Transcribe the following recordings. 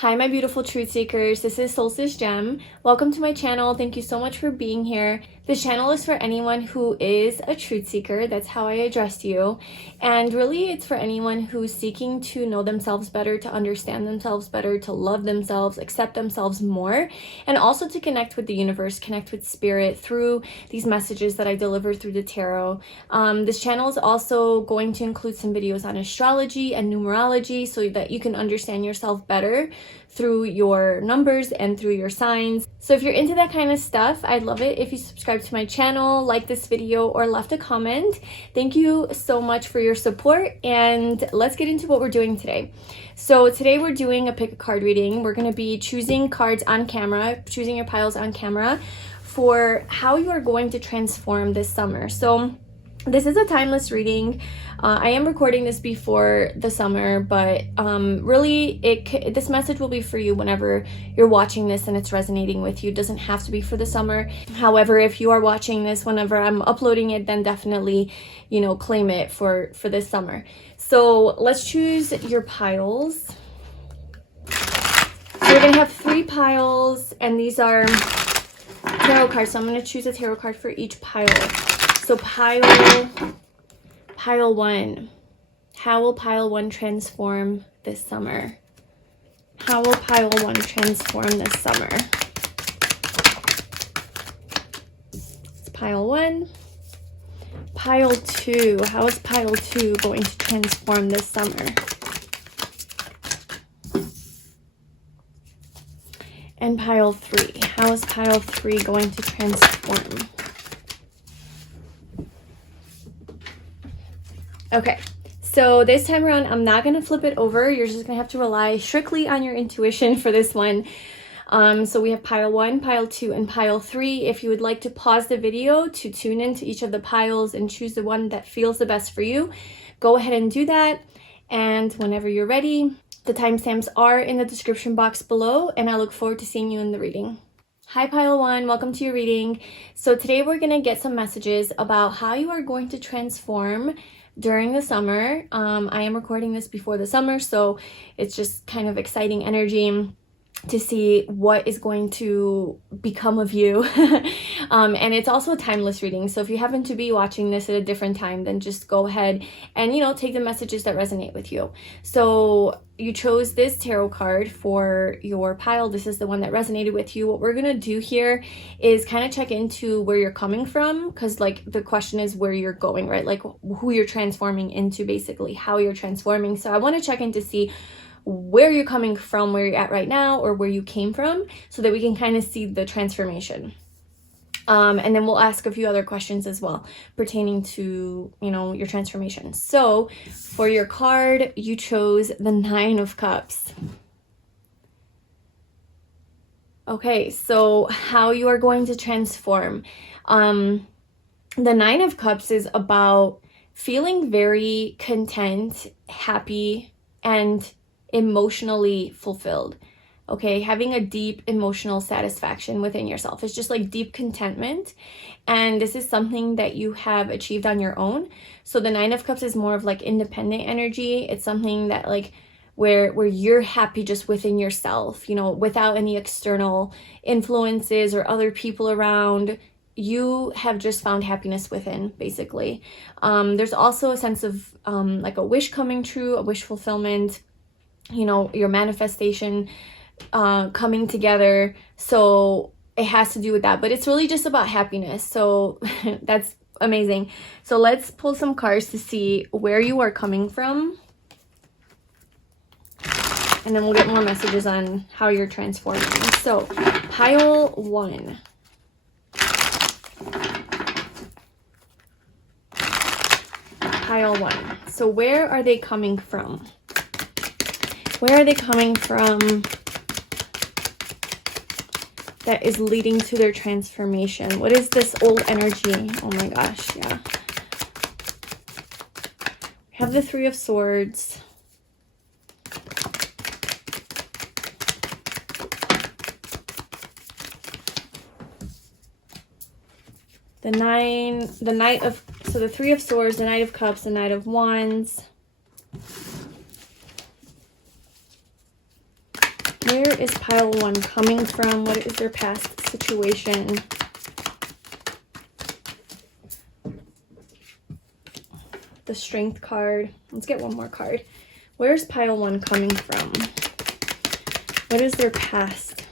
Hi, my beautiful truth seekers. This is Solstice Gem. Welcome to my channel. Thank you so much for being here. This channel is for anyone who is a truth seeker. That's how I address you. And really, it's for anyone who's seeking to know themselves better, to understand themselves better, to love themselves, accept themselves more, and also to connect with the universe, connect with spirit through these messages that I deliver through the tarot. This channel is also going to include some videos on astrology and numerology so that you can understand yourself better through your numbers and through your signs. So if you're into that kind of stuff, I'd love it if you subscribe to my channel, like this video, or left a comment. Thank you so much for your support, and let's get into what we're doing today. So today we're doing a pick a card reading. We're going to be choosing cards on camera, choosing your piles on camera for how you are going to transform this summer. So this is a timeless reading. I am recording this before the summer, but really this message will be for you whenever you're watching this and it's resonating with you. It doesn't have to be for the summer. However, if you are watching this whenever I'm uploading it, then definitely, claim it for this summer. So let's choose your piles. So we're going to have 3 piles, and these are tarot cards. So I'm going to choose a tarot card for each pile. So pile 1. How will pile 1 transform this summer? How will pile 1 transform this summer? It's pile 1. Pile 2. How is pile 2 going to transform this summer? And pile 3. How is pile 3 going to transform? Okay, so this time around, I'm not going to flip it over. You're just going to have to rely strictly on your intuition for this one. So we have pile 1, pile 2, and pile 3. If you would like to pause the video to tune into each of the piles and choose the one that feels the best for you, go ahead and do that. And whenever you're ready, the timestamps are in the description box below, and I look forward to seeing you in the reading. Hi pile 1, welcome to your reading. So today we're going to get some messages about how you are going to transform during the summer. I am recording this before the summer, so it's just kind of exciting energy to see what is going to become of you. And it's also a timeless reading, so if you happen to be watching this at a different time, then just go ahead and take the messages that resonate with you. So you chose this tarot card for your pile. This is the one that resonated with you. What we're gonna do here is kind of check into where you're coming from, because the question is where you're going, right? Like who you're transforming into, basically how you're transforming. So I want to check in to see where you're coming from, where you're at right now, or where you came from, so that we can kind of see the transformation. And then we'll ask a few other questions as well pertaining to, your transformation. So for your card, you chose the 9 of Cups. Okay, so how you are going to transform. The 9 of Cups is about feeling very content, happy, and emotionally fulfilled. Okay, having a deep emotional satisfaction within yourself. It's just like deep contentment, and this is something that you have achieved on your own. So the 9 of Cups is more of like independent energy. It's something that where you're happy just within yourself, without any external influences or other people around. You have just found happiness within, basically. There's also a sense of like a wish coming true, a wish fulfillment, your manifestation coming together. So it has to do with that, but it's really just about happiness. So that's amazing. So let's pull some cards to see where you are coming from, and then we'll get more messages on how you're transforming. So pile 1. Pile 1. So where are they coming from? Where are they coming from that is leading to their transformation? What is this old energy? Oh my gosh, yeah. We have the 3 of Swords. The 3 of Swords, the Knight of Cups, the Knight of Wands. Where is pile 1 coming from? What is their past situation? The Strength card. Let's get one more card. Where's pile 1 coming from? What is their past?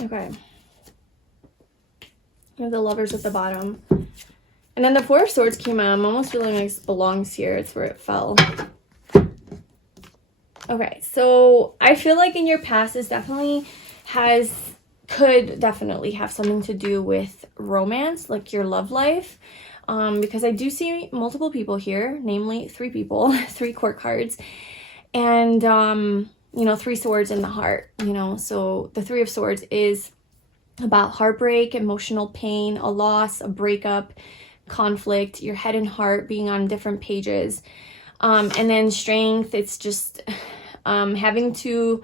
Okay. We have the Lovers at the bottom. And then the Four of Swords came out. I'm almost feeling like this belongs here. It's where it fell. Okay, so I feel like in your past, this definitely could definitely have something to do with romance, like your love life. Because I do see multiple people here, namely 3 people, 3 court cards. And, you know, 3 swords in the heart, you know. So the 3 of Swords is about heartbreak, emotional pain, a loss, a breakup, conflict, your head and heart being on different pages. And then Strength, it's just having to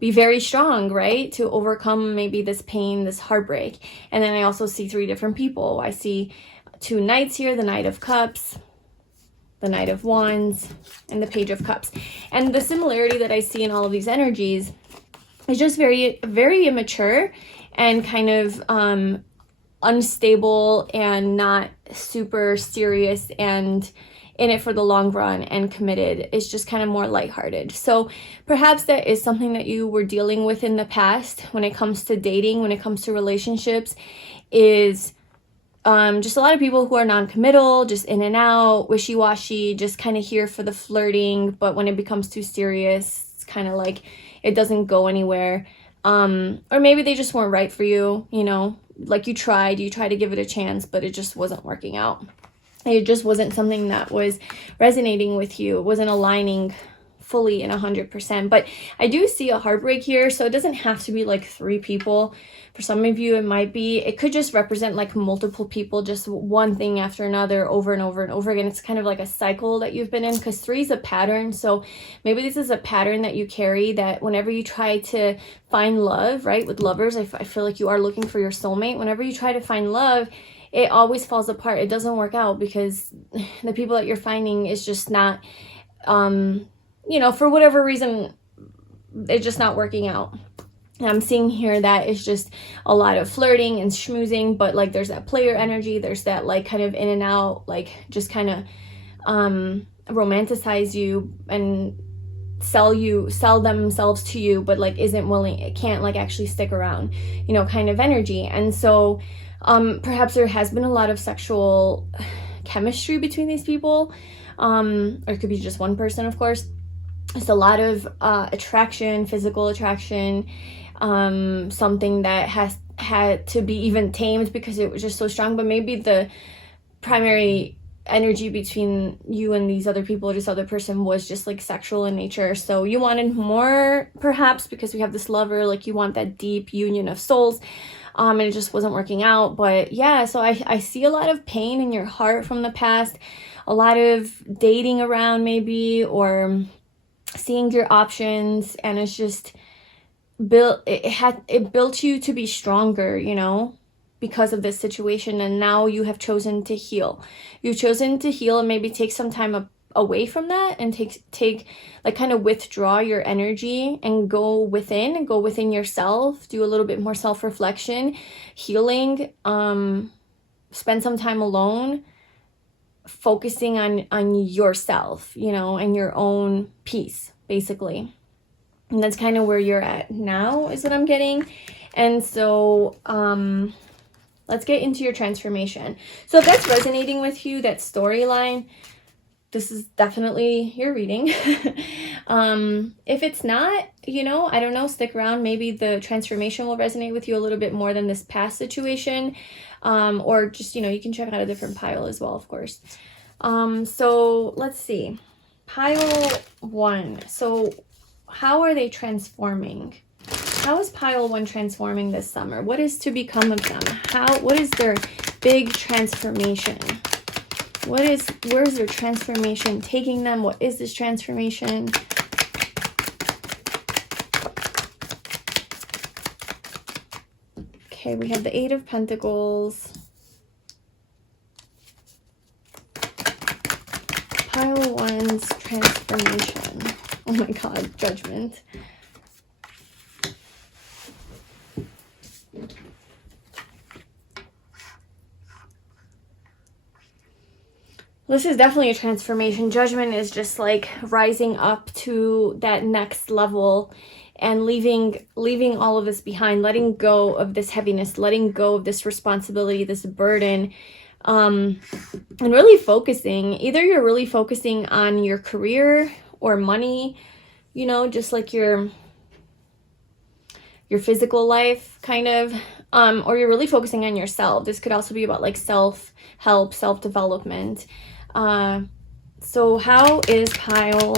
be very strong, right? To overcome maybe this pain, this heartbreak. And then I also see 3 different people. I see 2 knights here, the Knight of Cups, the Knight of Wands, and the Page of Cups. And the similarity that I see in all of these energies is just very, very immature and kind of unstable and not super serious and in it for the long run and committed. It's just kind of more lighthearted. So perhaps that is something that you were dealing with in the past when it comes to dating, when it comes to relationships, is just a lot of people who are non-committal, just in and out, wishy-washy, just kind of here for the flirting, but when it becomes too serious, it's kind of like it doesn't go anywhere. Or maybe they just weren't right for you, you know, like you tried to give it a chance, but it just wasn't working out. It just wasn't something that was resonating with you. It wasn't aligning fully in 100%. But I do see a heartbreak here, so it doesn't have to be like 3 people. For some of you, it could just represent like multiple people, just one thing after another, over and over and over again. It's kind of like a cycle that you've been in, because 3 is a pattern. So maybe this is a pattern that you carry, that whenever you try to find love, right, with lovers, I feel like you are looking for your soulmate. Whenever you try to find love, it always falls apart. It doesn't work out because the people that you're finding is just not, you know, for whatever reason, it's just not working out. And I'm seeing here that it's just a lot of flirting and schmoozing, but like there's that player energy, there's that like kind of in and out, like just kind of romanticize you and sell themselves to you, but like isn't willing, it can't like actually stick around, you know, kind of energy. And so perhaps there has been a lot of sexual chemistry between these people, or it could be just one person, of course. It's a lot of attraction, physical attraction, something that has had to be even tamed because it was just so strong. But maybe the primary energy between you and these other people, this other person, was just like sexual in nature. So you wanted more, perhaps, because we have this Lover, like you want that deep union of souls. And it just wasn't working out. But yeah, so I see a lot of pain in your heart from the past, a lot of dating around maybe, or seeing your options, and it's just it built you to be stronger, you know, because of this situation. And now you have chosen to heal. You've chosen to heal and maybe take some time away from that, and take like kind of withdraw your energy and go within yourself, do a little bit more self-reflection, healing, spend some time alone, focusing on yourself, you know, and your own peace, basically. And that's kind of where you're at now, is what I'm getting. And so let's get into your transformation. So if that's resonating with you, that storyline, this is definitely your reading. If it's not, you know, I don't know, stick around. Maybe the transformation will resonate with you a little bit more than this past situation. Or just, you know, you can check out a different pile as well, of course. So let's see. Pile 1. So how are they transforming? How is pile 1 transforming this summer? What is to become of them? What is their big transformation? Where's their transformation taking them? What is this transformation? Okay, we have the 8 of Pentacles, Pile one's transformation. Oh my God, judgment. This is definitely a transformation. Judgment is just like rising up to that next level and leaving all of this behind, letting go of this heaviness, letting go of this responsibility, this burden, and really focusing. Either you're really focusing on your career or money, you know, just like your physical life kind of, or you're really focusing on yourself. This could also be about like self-help, self-development. So how is pile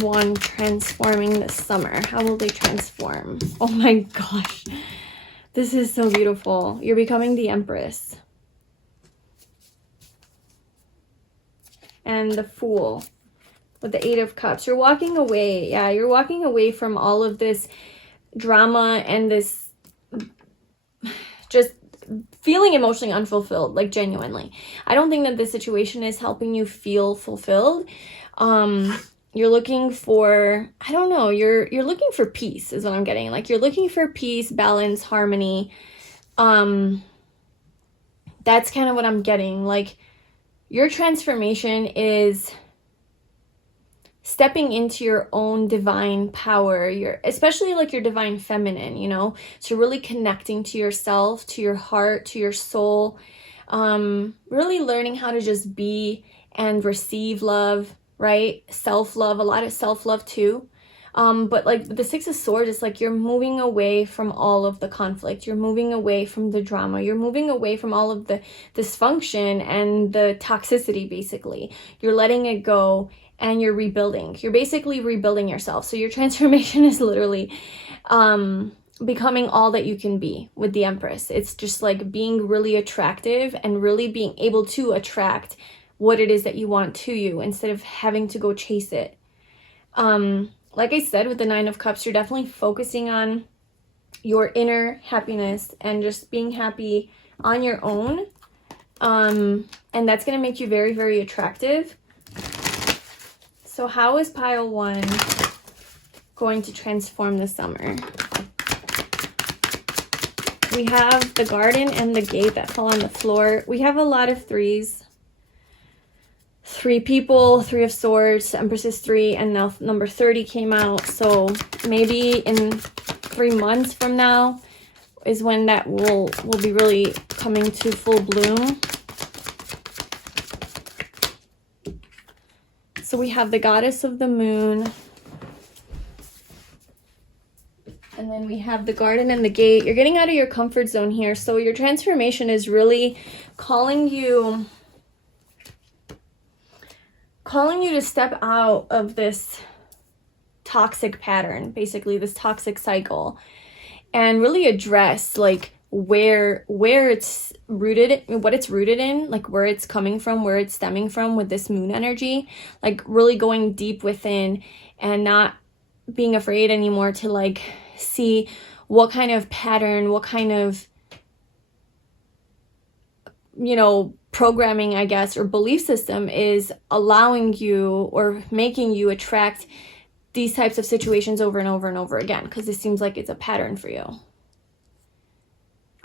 one transforming this summer? How will they transform? Oh my gosh, this is so beautiful. You're becoming the Empress. And the Fool with the Eight of Cups. You're walking away. Yeah, you're walking away from all of this drama and this just feeling emotionally unfulfilled, like genuinely. I don't think that this situation is helping you feel fulfilled. You're looking for, I don't know, you're looking for peace is what I'm getting. Like you're looking for peace, balance, harmony. That's kind of what I'm getting. Like your transformation is stepping into your own divine power, especially like your divine feminine, you know, so really connecting to yourself, to your heart, to your soul, really learning how to just be and receive love, right? Self-love, a lot of self-love too. But like the Six of Swords, it's like you're moving away from all of the conflict. You're moving away from the drama. You're moving away from all of the dysfunction and the toxicity, basically. You're letting it go and you're rebuilding. You're basically rebuilding yourself. So your transformation is literally becoming all that you can be with the Empress. It's just like being really attractive and really being able to attract what it is that you want to you instead of having to go chase it. Like I said, with the Nine of Cups, you're definitely focusing on your inner happiness and just being happy on your own. And that's going to make you very, very attractive. So how is pile one going to transform this summer? We have the Garden and the Gate that fell on the floor. We have a lot of threes. 3 people, 3 of Swords, Empress is 3, and now number 30 came out. So maybe in 3 months from now is when that will be really coming to full bloom. So we have the Goddess of the Moon. And then we have the Garden and the Gate. You're getting out of your comfort zone here. So your transformation is really calling you to step out of this toxic pattern, basically this toxic cycle, and really address like where it's rooted, what it's rooted in, like where it's coming from, where it's stemming from with this moon energy, like really going deep within and not being afraid anymore to like see what kind of pattern, what kind of, you know, programming, I guess, or belief system is allowing you or making you attract these types of situations over and over and over again, because it seems like it's a pattern for you.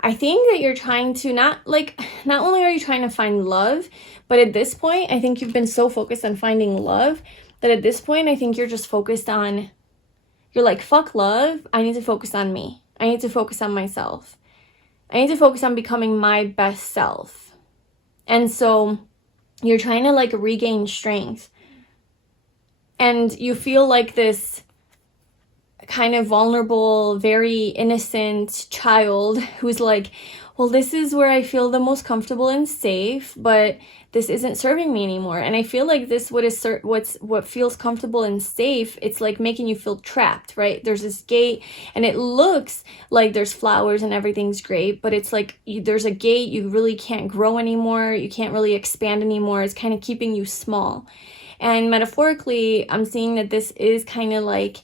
I think that you're trying to not only are you trying to find love, but at this point, I think you've been so focused on finding love that at this point, I think you're just focused on, you're like, fuck love. I need to focus on me. I need to focus on myself. I need to focus on becoming my best self. And so you're trying to like regain strength. And you feel like this kind of vulnerable, very innocent child who's like, well, this is where I feel the most comfortable and safe, but this isn't serving me anymore. And I feel like this what feels comfortable and safe, it's like making you feel trapped, right? There's this gate and it looks like there's flowers and everything's great, but it's like there's a gate, you really can't grow anymore, you can't really expand anymore. It's kind of keeping you small. And metaphorically, I'm seeing that this is kind of like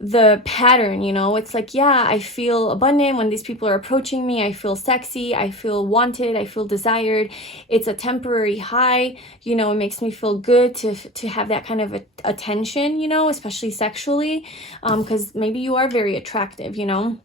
the pattern, you know. It's like, yeah, I feel abundant when these people are approaching me. I feel sexy. I feel wanted. I feel desired. It's a temporary high, you know. It makes me feel good to have that kind of attention, you know, especially sexually, because maybe you are very attractive, you know.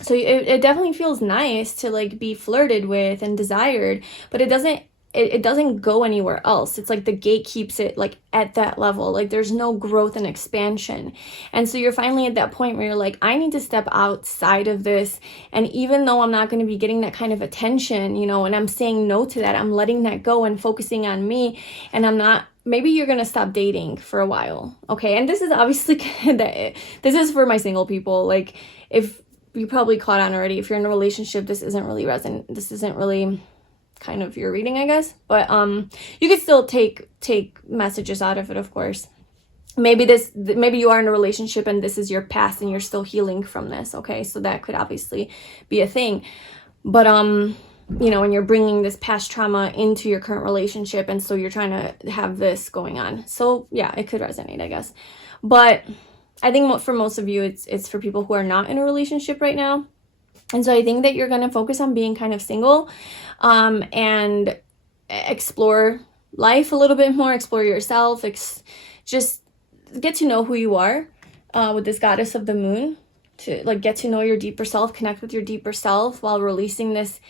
So it definitely feels nice to like be flirted with and desired, but it doesn't go anywhere else. It's like the gate keeps it like at that level. Like there's no growth and expansion. And so you're finally at that point where you're like, I need to step outside of this. And even though I'm not going to be getting that kind of attention, you know, and I'm saying no to that, I'm letting that go and focusing on me. And I'm not, maybe you're going to stop dating for a while. Okay. And this is obviously, this is for my single people. Like if you probably caught on already, if you're in a relationship, this isn't really kind of your reading, I guess, but you could still take messages out of it, of course. Maybe you are in a relationship and this is your past and you're still healing from this. Okay, so that could obviously be a thing, but you know, when you're bringing this past trauma into your current relationship, and so you're trying to have this going on, so yeah, it could resonate, I guess. But I think for most of you, it's for people who are not in a relationship right now. And so I think that you're going to focus on being kind of single, and explore life a little bit more, explore yourself, just get to know who you are, with this goddess of the moon, to like get to know your deeper self, connect with your deeper self while releasing this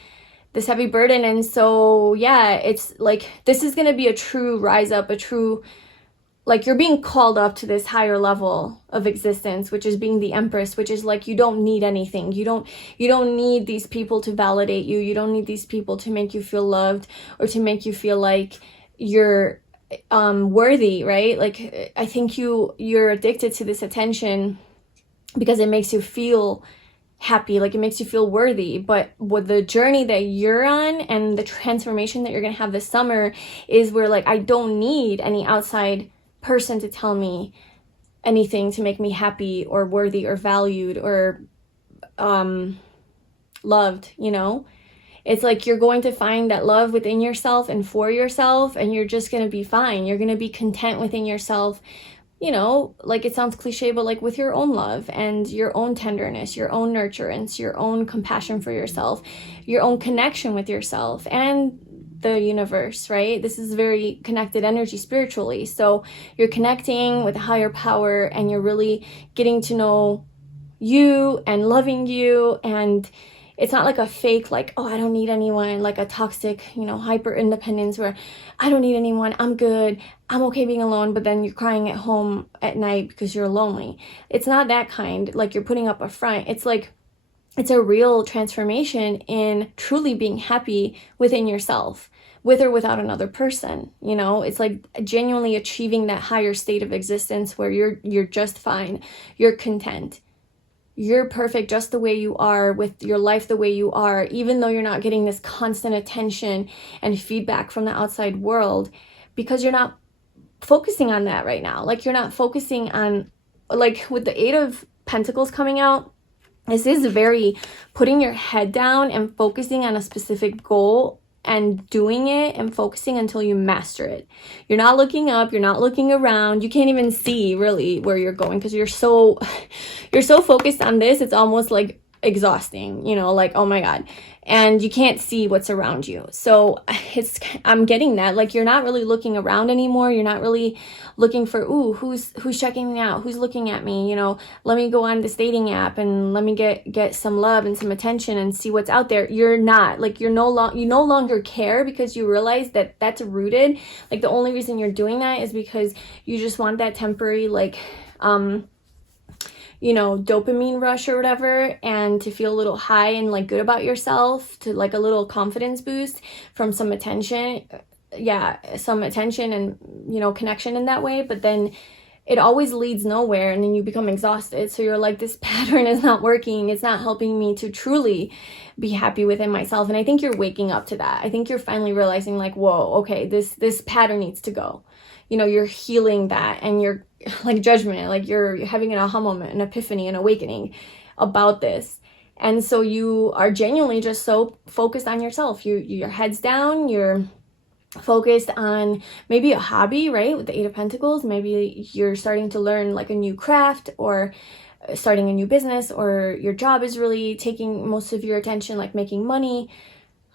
heavy burden. And so, yeah, it's like, this is going to be a true rise up, a true, like you're being called up to this higher level of existence, which is being the Empress, which is like, you don't need anything. You don't need these people to validate you. You don't need these people to make you feel loved or to make you feel like you're worthy, right? Like, I think you're addicted to this attention because it makes you feel happy, like it makes you feel worthy. But with the journey that you're on and the transformation that you're going to have this summer is where like, I don't need any outside person to tell me anything to make me happy or worthy or valued or loved, you know. It's like you're going to find that love within yourself and for yourself, and you're just going to be fine. You're going to be content within yourself, you know, like it sounds cliche, but like with your own love and your own tenderness, your own nurturance, your own compassion for yourself, your own connection with yourself and the universe, right? This is very connected energy spiritually. So you're connecting with a higher power and you're really getting to know you and loving you. And it's not like a fake, like, oh, I don't need anyone, like a toxic, you know, hyper independence where I don't need anyone, I'm good, I'm okay being alone, but then you're crying at home at night because you're lonely. It's not that kind, like you're putting up a front. It's like, it's a real transformation in truly being happy within yourself, with or without another person, you know. It's like genuinely achieving that higher state of existence where you're just fine, you're content, you're perfect just the way you are, with your life the way you are, even though you're not getting this constant attention and feedback from the outside world, because you're not focusing on that right now. Like you're not focusing on, like with the Eight of Pentacles coming out, this is very putting your head down and focusing on a specific goal and doing it and focusing until you master it. You're not looking up, you're not looking around, you can't even see really where you're going because you're so focused on this, it's almost like exhausting, you know, like, oh my God. And you can't see what's around you. So I'm getting that, like, you're not really looking around anymore. You're not really looking for, ooh, who's checking me out? Who's looking at me? You know, let me go on this dating app and let me get some love and some attention and see what's out there. You're not, like, you no longer care because you realize that that's rooted. Like the only reason you're doing that is because you just want that temporary, like, you know, dopamine rush or whatever, and to feel a little high and like good about yourself, to like a little confidence boost from some attention. Yeah, some attention and, you know, connection in that way. But then it always leads nowhere, and then you become exhausted. So you're like, this pattern is not working. It's not helping me to truly be happy within myself. And I think you're waking up to that. I think you're finally realizing like, whoa, okay, this pattern needs to go. You know, you're healing that, and you're like judgment, like you're having an aha moment, an epiphany, an awakening about this. And so you are genuinely just so focused on yourself. Your head's down, you're focused on maybe a hobby, right? With the Eight of Pentacles, maybe you're starting to learn like a new craft or starting a new business, or your job is really taking most of your attention, like making money.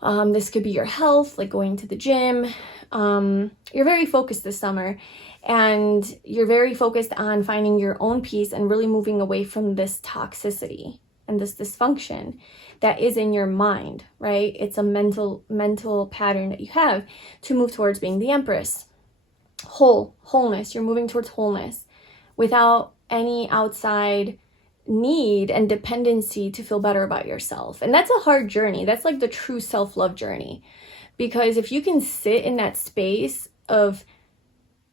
This could be your health, like going to the gym. You're very focused this summer, and you're very focused on finding your own peace and really moving away from this toxicity and this dysfunction that is in your mind, right? It's a mental pattern that you have to move towards being the Empress. Wholeness. You're moving towards wholeness without any outside need and dependency to feel better about yourself. And that's a hard journey. That's like the true self-love journey. Because if you can sit in that space of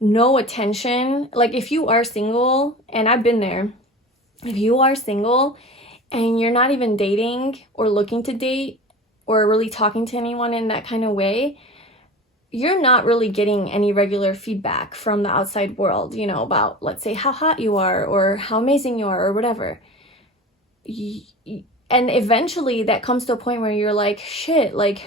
no attention, like if you are single, and I've been there, if you are single and you're not even dating or looking to date or really talking to anyone in that kind of way, you're not really getting any regular feedback from the outside world, you know, about, let's say, how hot you are or how amazing you are or whatever. And eventually that comes to a point where you're like, shit, like,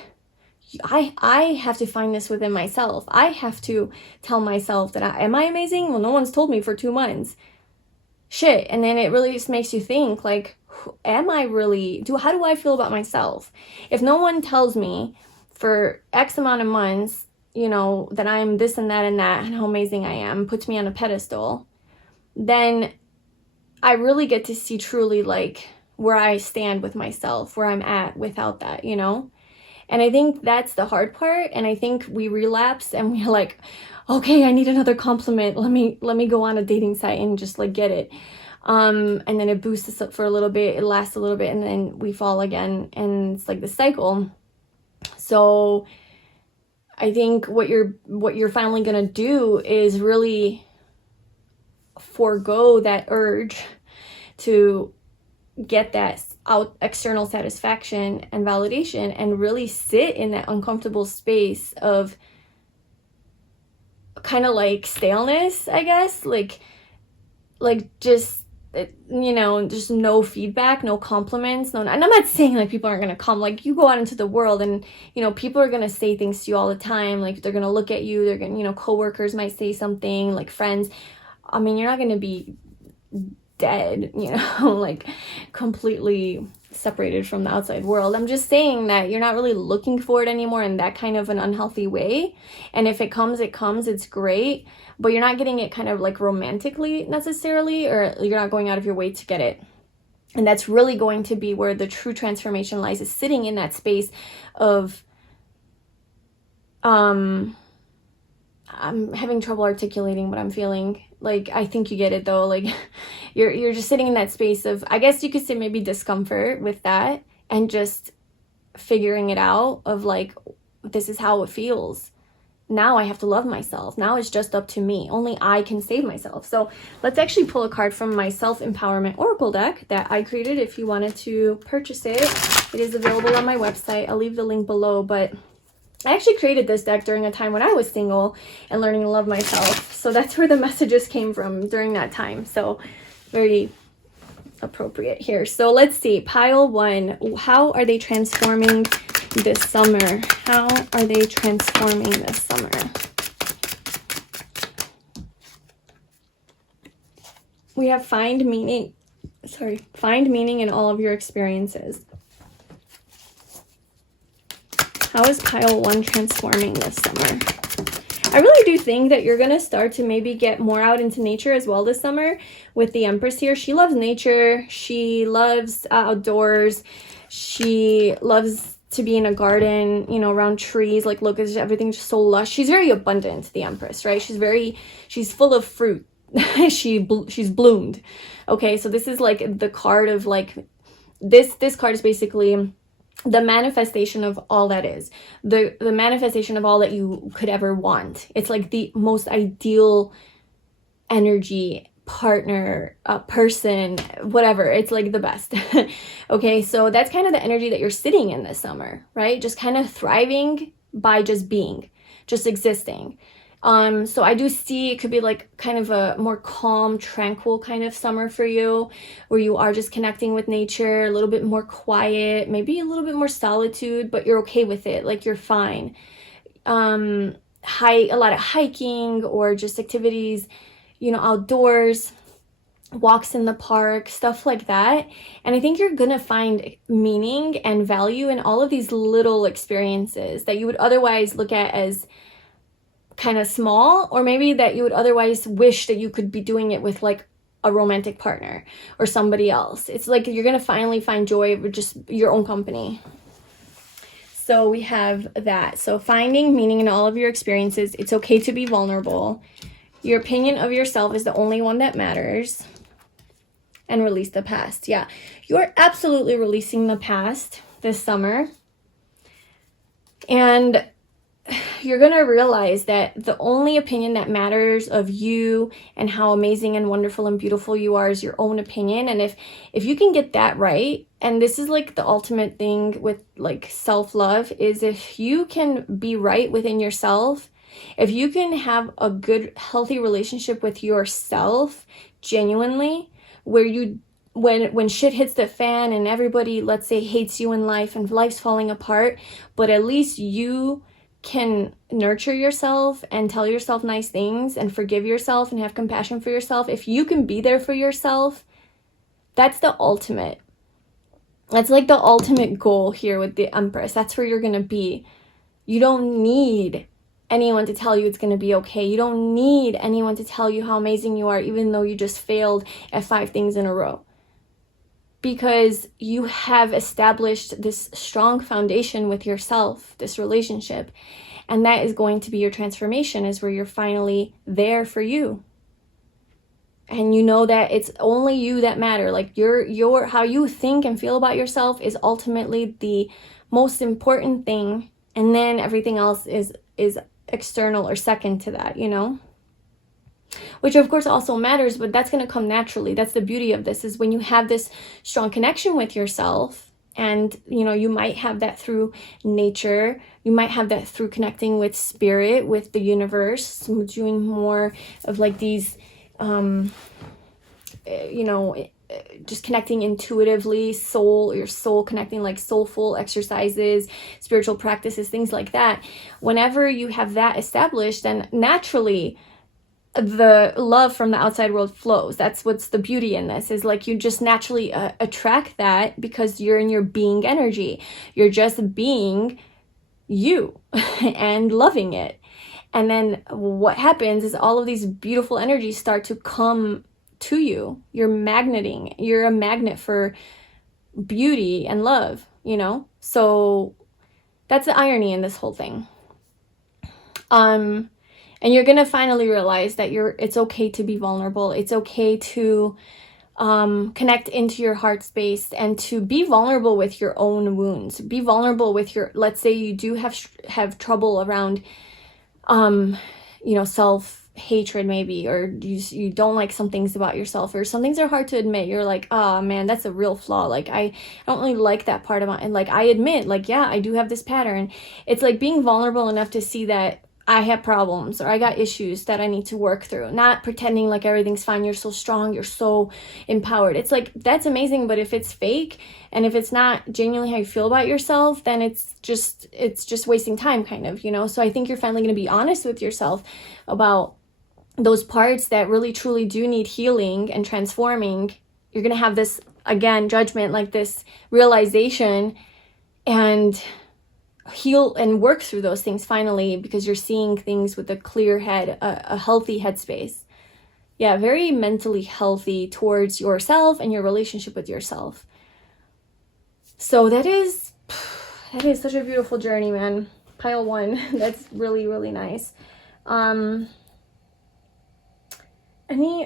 I have to find this within myself. I have to tell myself that am I amazing? Well, no one's told me for 2 months. Shit. And then it really just makes you think, like, am I really, how do I feel about myself? If no one tells me for X amount of months, you know, that I'm this and that and that and how amazing I am, puts me on a pedestal, then I really get to see truly like where I stand with myself, where I'm at without that, you know? And I think that's the hard part. And I think we relapse and we're like, okay, I need another compliment. Let me go on a dating site and just like get it. And then it boosts us up for a little bit, it lasts a little bit, and then we fall again. And it's like the cycle. So I think what you're finally gonna do is really forego that urge to get that out external satisfaction and validation, and really sit in that uncomfortable space of kind of like staleness, I guess, like just, you know, just no feedback, no compliments, no. And I'm not saying like people aren't gonna come, like you go out into the world and, you know, people are gonna say things to you all the time, like they're gonna look at you, they're gonna, you know, coworkers might say something, like friends. I mean, you're not gonna be dead, you know, like completely separated from the outside world. I'm just saying that you're not really looking for it anymore in that kind of an unhealthy way. And if it comes, it's great, but you're not getting it kind of like romantically necessarily, or you're not going out of your way to get it. And that's really going to be where the true transformation lies, is sitting in that space of, I'm having trouble articulating what I'm feeling. Like, I think you get it though. Like, you're just sitting in that space of, I guess you could say maybe discomfort with that, and just figuring it out of like, this is how it feels. Now I have to love myself. Now it's just up to me. Only I can save myself. So let's actually pull a card from my self-empowerment oracle deck that I created. If you wanted to purchase it, it is available on my website. I'll leave the link below, but I actually created this deck during a time when I was single and learning to love myself. So that's where the messages came from during that time. So very appropriate here. So let's see. Pile 1. How are they transforming this summer? How are they transforming this summer? We have find meaning in all of your experiences. How is pile 1 transforming this summer? I really do think that you're going to start to maybe get more out into nature as well this summer with the Empress here. She loves nature. She loves outdoors. She loves to be in a garden, you know, around trees. Like, look, everything's just so lush. She's very abundant, the Empress, right? She's full of fruit. She's bloomed. Okay, so this is like the card of like, this card is basically the manifestation of all that is, the manifestation of all that you could ever want. It's like the most ideal energy, partner, person, whatever. It's like the best. Okay, so that's kind of the energy that you're sitting in this summer, right? Just kind of thriving by just being, just existing. So I do see it could be like kind of a more calm, tranquil kind of summer for you, where you are just connecting with nature, a little bit more quiet, maybe a little bit more solitude, but you're okay with it. Like, you're fine. A lot of hiking or just activities, you know, outdoors. walks in the park, stuff like that. And I think you're gonna find meaning and value in all of these little experiences that you would otherwise look at as kind of small, or maybe that you would otherwise wish that you could be doing it with like a romantic partner or somebody else. It's like you're gonna finally find joy with just your own company. So we have that. So finding meaning in all of your experiences. It's okay to be vulnerable. Your opinion of yourself is the only one that matters. And release the past. Yeah, you're absolutely releasing the past this summer. And you're going to realize that the only opinion that matters of you and how amazing and wonderful and beautiful you are is your own opinion. And if you can get that right, and this is like the ultimate thing with like self-love, is if you can be right within yourself, if you can have a good, healthy relationship with yourself genuinely, where you when shit hits the fan and everybody, let's say, hates you in life and life's falling apart, but at least you can nurture yourself and tell yourself nice things and forgive yourself and have compassion for yourself. If you can be there for yourself, that's the ultimate. That's like the ultimate goal here with the Empress. That's where you're going to be. You don't need anyone to tell you it's going to be okay. You don't need anyone to tell you how amazing you are, even though you just failed at 5 things in a row. Because you have established this strong foundation with yourself, this relationship. And that is going to be your transformation, is where you're finally there for you. And you know that it's only you that matter. Like your how you think and feel about yourself is ultimately the most important thing. And then everything else is external or second to that, you know? Which of course also matters, but that's going to come naturally. That's the beauty of this, is when you have this strong connection with yourself, and you know, you might have that through nature, you might have that through connecting with spirit, with the universe, doing more of like these just connecting intuitively, your soul connecting, like soulful exercises, spiritual practices, things like that. Whenever you have that established, then naturally the love from the outside world flows. That's what's the beauty in this, is like you just naturally attract that, because you're in your being energy. You're just being you and loving it. And then what happens is all of these beautiful energies start to come to you. You're a magnet for beauty and love, you know? So that's the irony in this whole thing. And you're going to finally realize that it's okay to be vulnerable. It's okay to connect into your heart space and to be vulnerable with your own wounds. Be vulnerable with let's say you do have trouble around, self-hatred maybe, or you don't like some things about yourself, or some things are hard to admit. You're like, oh man, that's a real flaw. Like, I don't really like that part of and like, I admit, like, yeah, I do have this pattern. It's like being vulnerable enough to see that I have problems, or I got issues that I need to work through. Not pretending like everything's fine. You're so strong. You're so empowered. It's like, that's amazing. But if it's fake, and if it's not genuinely how you feel about yourself, then it's just wasting time, kind of, you know? So I think you're finally going to be honest with yourself about those parts that really truly do need healing and transforming. You're going to have this, again, judgment, like this realization, and heal and work through those things finally, because you're seeing things with a clear head, a healthy headspace. Yeah, very mentally healthy towards yourself and your relationship with yourself. So that is such a beautiful journey, man. Pile 1. That's really, really nice. Any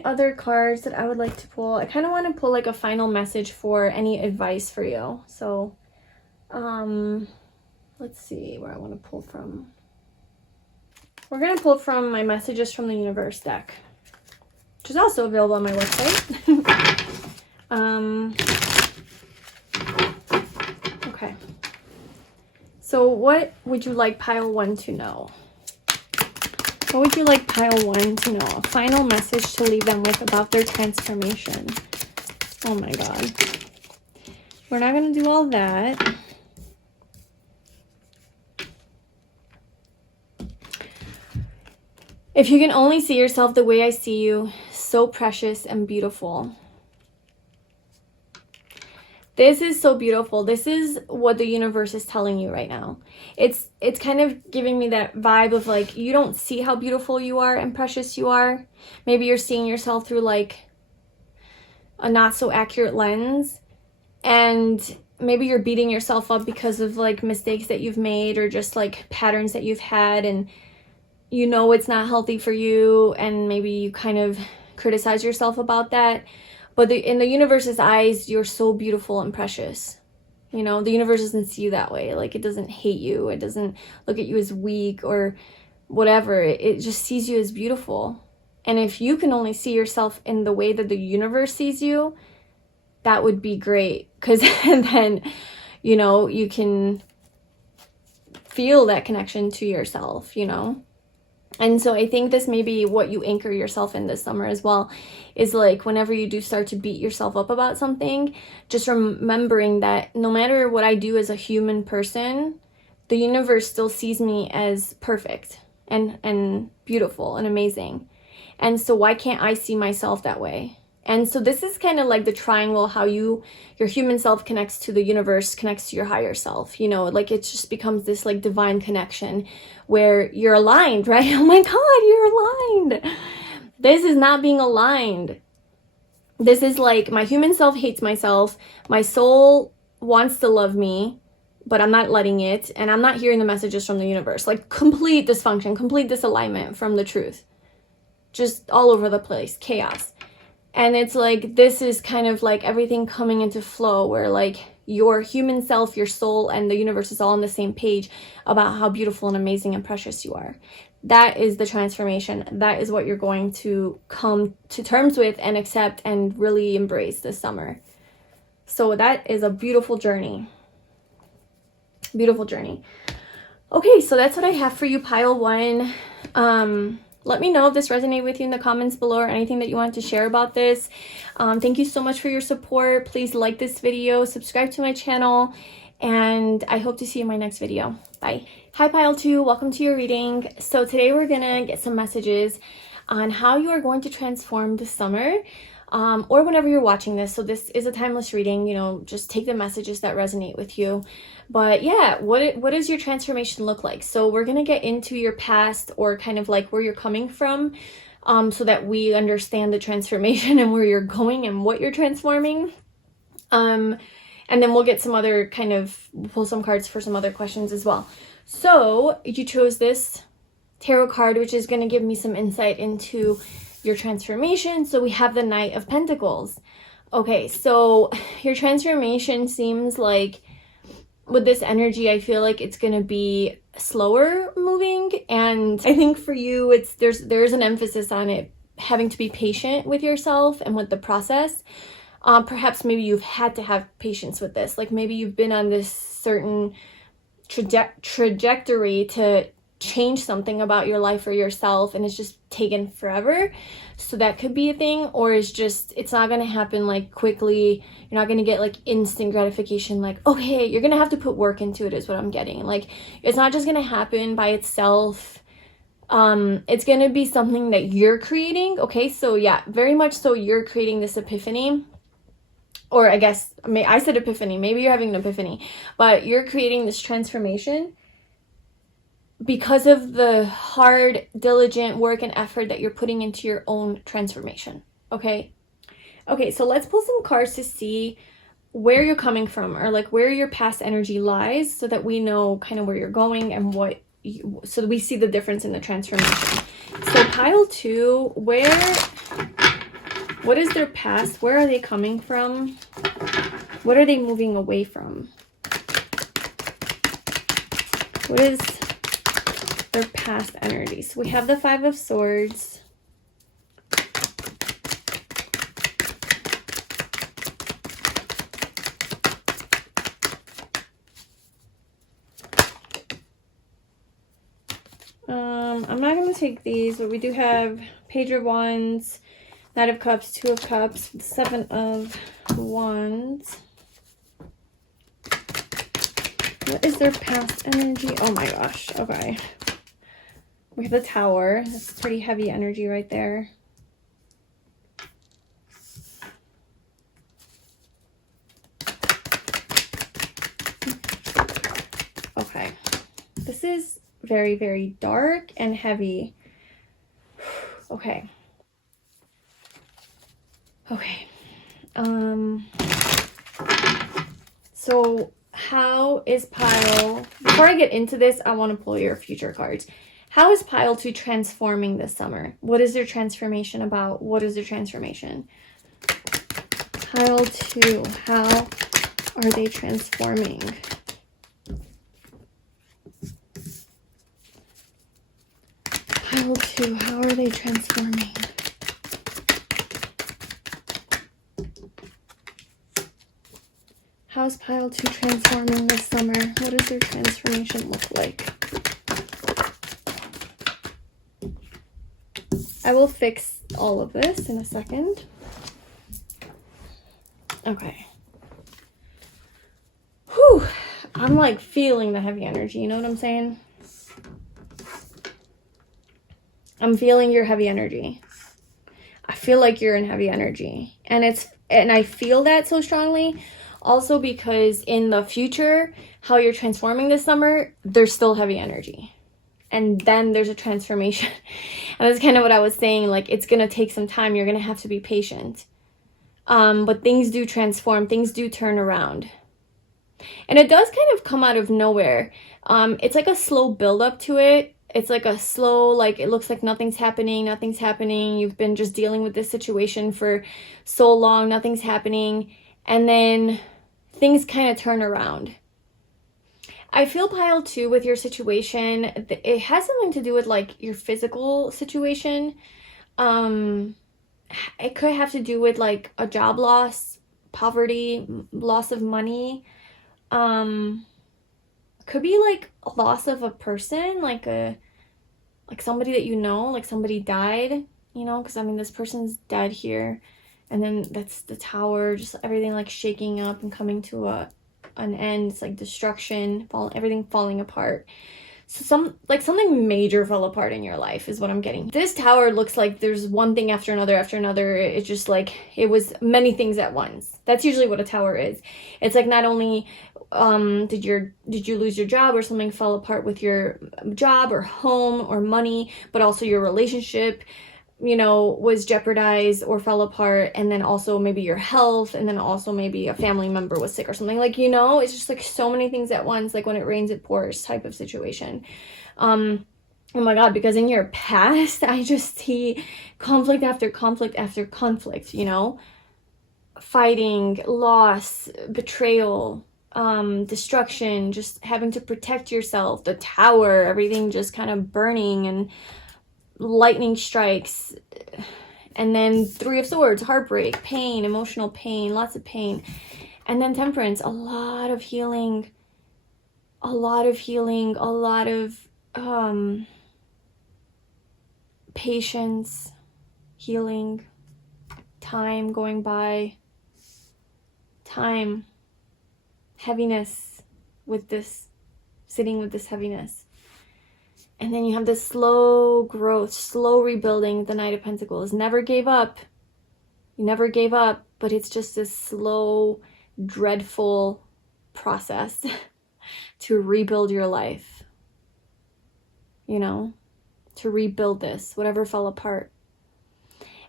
other cards that I would like to pull? I kind of want to pull like a final message for any advice for you. So, let's see where I want to pull from. We're going to pull from my Messages from the Universe deck, which is also available on my website. Okay. So what would you like pile 1 to know? What would you like pile 1 to know? A final message to leave them with about their transformation. Oh my God. We're not going to do all that. If you can only see yourself the way I see you, so precious and beautiful. This is so beautiful. This is what the universe is telling you right now. It's kind of giving me that vibe of like, you don't see how beautiful you are and precious you are. Maybe you're seeing yourself through like a not so accurate lens, and maybe you're beating yourself up because of like mistakes that you've made or just like patterns that you've had, and you know it's not healthy for you, and maybe you kind of criticize yourself about that. But in the universe's eyes, you're so beautiful and precious. You know, the universe doesn't see you that way. Like, it doesn't hate you. It doesn't look at you as weak or whatever. It just sees you as beautiful. And if you can only see yourself in the way that the universe sees you, that would be great. Because then, you know, you can feel that connection to yourself, you know. And so I think this may be what you anchor yourself in this summer as well, is like whenever you do start to beat yourself up about something, just remembering that no matter what I do as a human person, the universe still sees me as perfect and beautiful and amazing. And so why can't I see myself that way? And so this is kind of like the triangle, how your human self connects to the universe, connects to your higher self, you know, like it just becomes this like divine connection where you're aligned, right? Oh my God, you're aligned. This is not being aligned. This is like my human self hates myself. My soul wants to love me, but I'm not letting it. And I'm not hearing the messages from the universe. Like complete dysfunction, complete disalignment from the truth. Just all over the place, chaos. And it's like, this is kind of like everything coming into flow where like your human self, your soul, and the universe is all on the same page about how beautiful and amazing and precious you are. That is the transformation. That is what you're going to come to terms with and accept and really embrace this summer. So that is a beautiful journey. Beautiful journey. Okay, so that's what I have for you, pile one. Let me know if this resonated with you in the comments below or anything that you want to share about this. Thank you so much for your support. Please like this video, subscribe to my channel, and I hope to see you in my next video. Bye. Hi, pile two. Welcome to your reading. So today we're going to get some messages on how you are going to transform this summer, or whenever you're watching this. So this is a timeless reading, you know, just take the messages that resonate with you. But yeah, what does your transformation look like? So we're going to get into your past, or kind of like where you're coming from, so that we understand the transformation and where you're going and what you're transforming. And then we'll get some other pull some cards for some other questions as well. So you chose this tarot card, which is going to give me some insight into your transformation. So we have the Knight of Pentacles. Okay, so your transformation seems like, with this energy, I feel like it's going to be slower moving. And I think for you, there's an emphasis on it having to be patient with yourself and with the process. Perhaps maybe you've had to have patience with this. Like maybe you've been on this certain trajectory to change something about your life or yourself, and it's just taken forever. So that could be a thing. Or it's not going to happen like quickly. You're not going to get like instant gratification, like, okay, you're going to have to put work into it, is what I'm getting. Like, it's not just going to happen by itself. It's going to be something that you're creating. Okay, so yeah, very much so you're creating this epiphany. Or I guess, I said epiphany, maybe you're having an epiphany, but you're creating this transformation because of the hard, diligent work and effort that you're putting into your own transformation. Okay, so let's pull some cards to see where you're coming from, or like where your past energy lies, so that we know kind of where you're going and so that we see the difference in the transformation. So pile two, what is their past? Where are they coming from? What are they moving away from? What is their past energy? So we have the Five of Swords. I'm not going to take these, but we do have Page of Wands, Knight of Cups, Two of Cups, Seven of Wands. What is their past energy? Oh my gosh. Okay. We have the Tower. That's pretty heavy energy right there. very, very dark and heavy. Okay. Okay. So how is pile, before I get into this, I want to pull your future cards. How is pile 2 transforming this summer? What is their transformation about? What is their transformation? Pile 2, how are they transforming? Pile 2, how are they transforming? How's pile 2 transforming this summer? What does their transformation look like? I will fix all of this in a second. Okay. Whew. I'm like feeling the heavy energy. You know what I'm saying? I'm feeling your heavy energy. I feel like you're in heavy energy. And I feel that so strongly. Also because in the future, how you're transforming this summer, there's still heavy energy. And then there's a transformation. And that's kind of what I was saying. Like, it's going to take some time. You're going to have to be patient. But things do transform. Things do turn around. And it does kind of come out of nowhere. It's like a slow build up to it. It's like a slow, like, it looks like nothing's happening. Nothing's happening. You've been just dealing with this situation for so long. Nothing's happening. And then things kind of turn around. I feel pile 2 with your situation. It has something to do with like your physical situation. It could have to do with like a job loss, poverty, loss of money. Could be like a loss of a person, like somebody that you know, like somebody died, you know, because I mean this person's dead here. And then that's the tower, just everything like shaking up and coming to an end. It's like destruction, everything falling apart. So something major fell apart in your life is what I'm getting. This tower looks like there's one thing after another after another. It's just like it was many things at once. That's usually what a tower is. It's like not only did you lose your job or something fell apart with your job or home or money, but also your relationship, you know, was jeopardized or fell apart, and then also maybe your health, and then also maybe a family member was sick or something, like, you know, it's just like so many things at once, like when it rains it pours type of situation. Oh my God, because in your past I just see conflict after conflict after conflict, you know, fighting, loss, betrayal, destruction, just having to protect yourself, the tower, everything just kind of burning, and lightning strikes, and then 3 of Swords, heartbreak, pain, emotional pain, lots of pain, and then Temperance, a lot of healing, a lot of patience, healing, time going by, time, heaviness with this, sitting with this heaviness. And then you have this slow growth, slow rebuilding. The Knight of Pentacles never gave up. You never gave up, but it's just this slow, dreadful process to rebuild your life. You know, to rebuild this, whatever fell apart.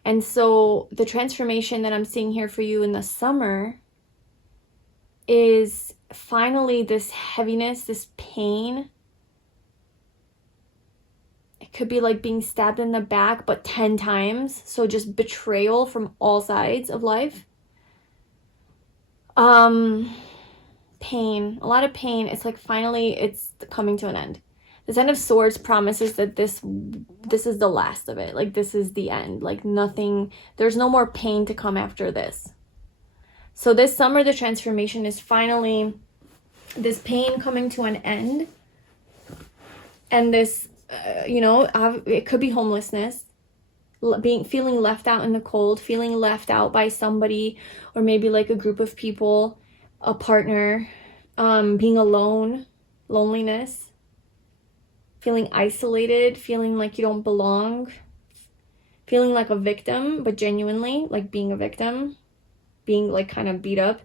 And so the transformation that I'm seeing here for you in the summer is finally this heaviness, this pain. Could be like being stabbed in the back, but 10 times. So just betrayal from all sides of life. Pain, a lot of pain. It's like finally it's coming to an end. The Ten of Swords promises that this is the last of it. Like this is the end. Like nothing, there's no more pain to come after this. So this summer, the transformation is finally this pain coming to an end. And this you know, it could be homelessness, feeling left out in the cold, feeling left out by somebody, or maybe like a group of people, a partner, being alone, loneliness, feeling isolated, feeling like you don't belong, feeling like a victim, but genuinely like being a victim, being like kind of beat up.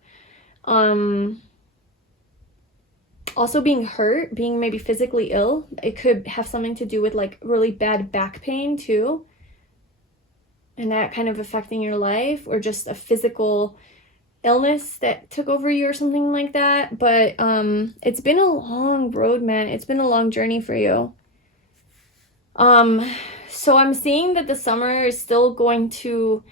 Also being hurt, being maybe physically ill. It could have something to do with like really bad back pain too, and that kind of affecting your life, or just a physical illness that took over you or something like that. But it's been a long road, man. It's been a long journey for you. So I'm seeing that the summer is still going to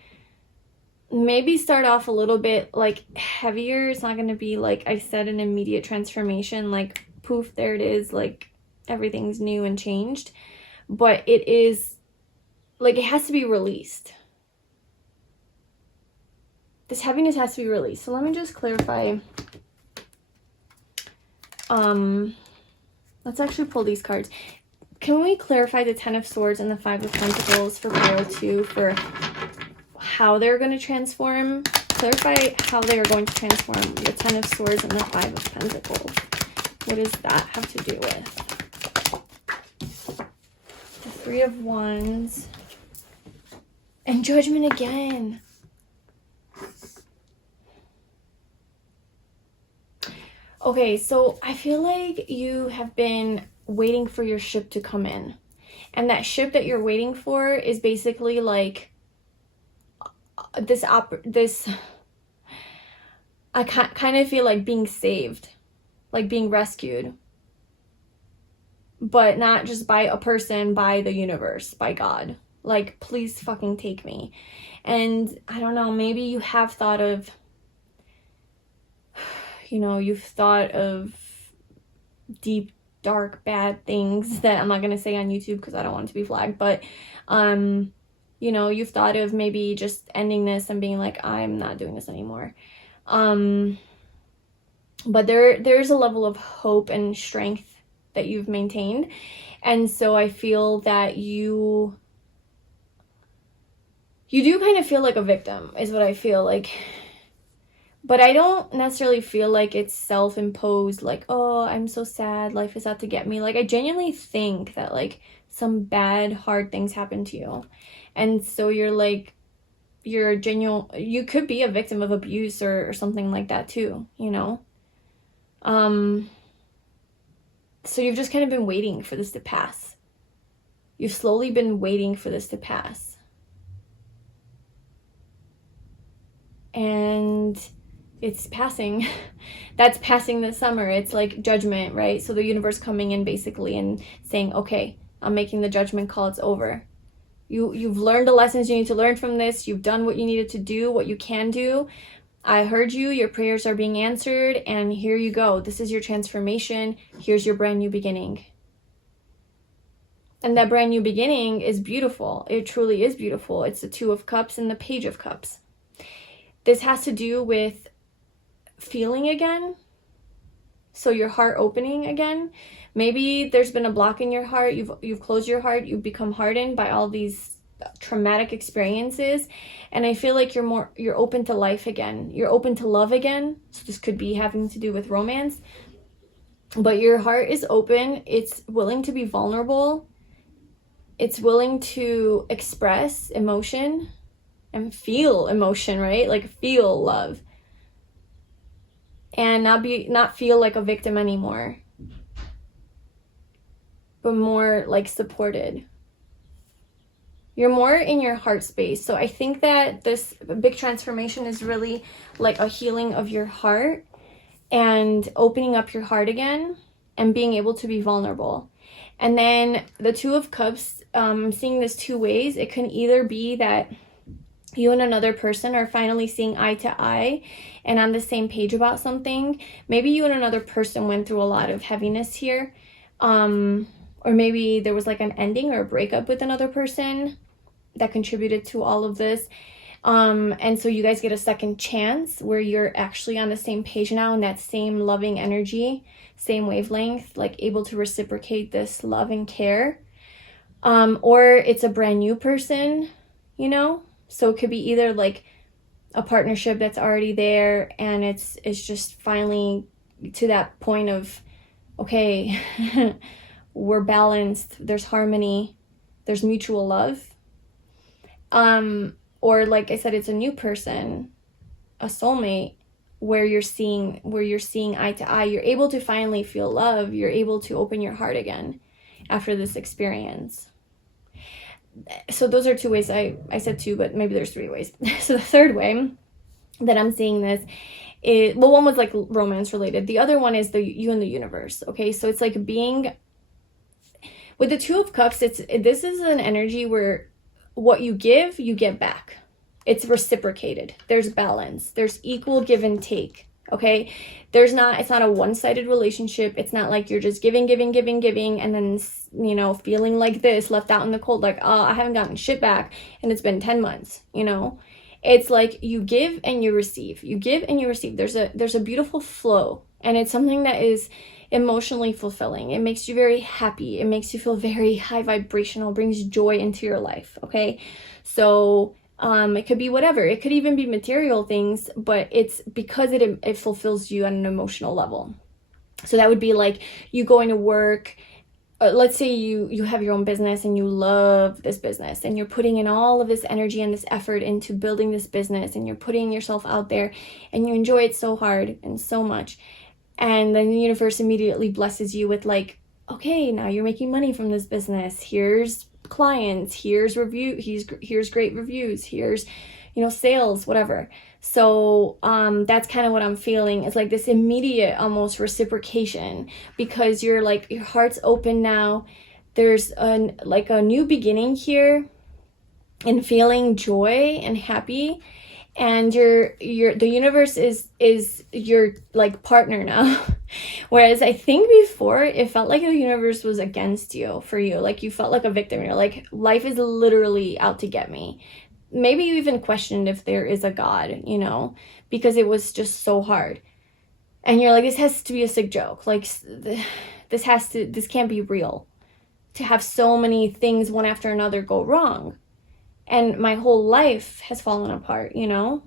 maybe start off a little bit like heavier. It's not going to be, like I said, an immediate transformation, like poof, there it is, like everything's new and changed. But it is like, it has to be released. This heaviness has to be released. So let me just clarify. Let's actually pull these cards. Can we clarify the Ten of Swords and the Five of Pentacles for pile 2 for how they're going to transform? Clarify how they are going to transform the Ten of Swords and the Five of Pentacles. What does that have to do with? The Three of Wands. And Judgment again. Okay, so I feel like you have been waiting for your ship to come in. And that ship that you're waiting for is basically like this I kind of feel like being saved, like being rescued. But not just by a person, by the universe, by God. Like, please fucking take me. And I don't know, maybe you have thought of, you know, you've thought of deep, dark, bad things that I'm not going to say on YouTube because I don't want it to be flagged. But, you know, you've thought of maybe just ending this and being like, I'm not doing this anymore. But there's a level of hope and strength that you've maintained. And so I feel that you do kind of feel like a victim, is what I feel like. But I don't necessarily feel like it's self-imposed, like, oh, I'm so sad, life is out to get me. Like, I genuinely think that, like, some bad, hard things happen to you. And so you're, like, you could be a victim of abuse or something like that, too, you know? So you've just kind of been waiting for this to pass. You've slowly been waiting for this to pass. And it's passing. That's passing this summer. It's like judgment, right? So the universe coming in basically and saying, okay, I'm making the judgment call. It's over. You've learned the lessons you need to learn from this. You've done what you needed to do, what you can do. I heard you. Your prayers are being answered. And here you go. This is your transformation. Here's your brand new beginning. And that brand new beginning is beautiful. It truly is beautiful. It's the Two of Cups and the Page of Cups. This has to do with feeling again. So your heart opening again. Maybe there's been a block in your heart. You've closed your heart. You've become hardened by all these traumatic experiences. And I feel like you're open to life again. You're open to love again. So this could be having to do with romance. But your heart is open. It's willing to be vulnerable. It's willing to express emotion and feel emotion, right? Like feel love. And not feel like a victim anymore. But more like supported. You're more in your heart space. So I think that this big transformation is really like a healing of your heart and opening up your heart again and being able to be vulnerable. And then the Two of Cups, I'm seeing this two ways. It can either be that you and another person are finally seeing eye to eye and on the same page about something. Maybe you and another person went through a lot of heaviness here. Or maybe there was like an ending or a breakup with another person that contributed to all of this. And so you guys get a second chance where you're actually on the same page now in that same loving energy, same wavelength, like able to reciprocate this love and care. Or it's a brand new person, you know? So it could be either like a partnership that's already there and it's just finally to that point of, okay, we're balanced, there's harmony, there's mutual love. Or like I said, it's a new person, a soulmate, where you're seeing eye to eye. You're able to finally feel love. You're able to open your heart again after this experience. So those are two ways. I said two, but maybe there's three ways. So the third way that I'm seeing this is, well, one was like romance related. The other one is you and the universe. Okay, so it's like being with the Two of Cups. This is an energy where what you give, you get back. It's reciprocated. There's balance. There's equal give and take. Okay, it's not a one-sided relationship. It's not like you're just giving, and then, you know, feeling like this, left out in the cold, like, oh, I haven't gotten shit back and it's been 10 months, you know. It's like you give and you receive. You give and you receive. There's a beautiful flow, and it's something that is emotionally fulfilling. It makes you very happy. It makes you feel very high vibrational, brings joy into your life. Okay, so it could be whatever. It could even be material things, but it's because it fulfills you on an emotional level. So that would be like you going to work. Let's say you have your own business and you love this business and you're putting in all of this energy and this effort into building this business, and you're putting yourself out there and you enjoy it so hard and so much. And then the universe immediately blesses you with like, okay, now you're making money from this business. Here's clients, here's here's great reviews, here's, you know, sales, whatever. So that's kind of what I'm feeling. It's like this immediate almost reciprocation, because you're like, your heart's open now. There's like a new beginning here, and feeling joy and happy. And the universe is your like partner now. Whereas I think before it felt like the universe was against you, for you. Like you felt like a victim. You're like, life is literally out to get me. Maybe you even questioned if there is a God, you know, because it was just so hard. And you're like, this has to be a sick joke. Like this can't be real. To have so many things one after another go wrong. And my whole life has fallen apart, you know?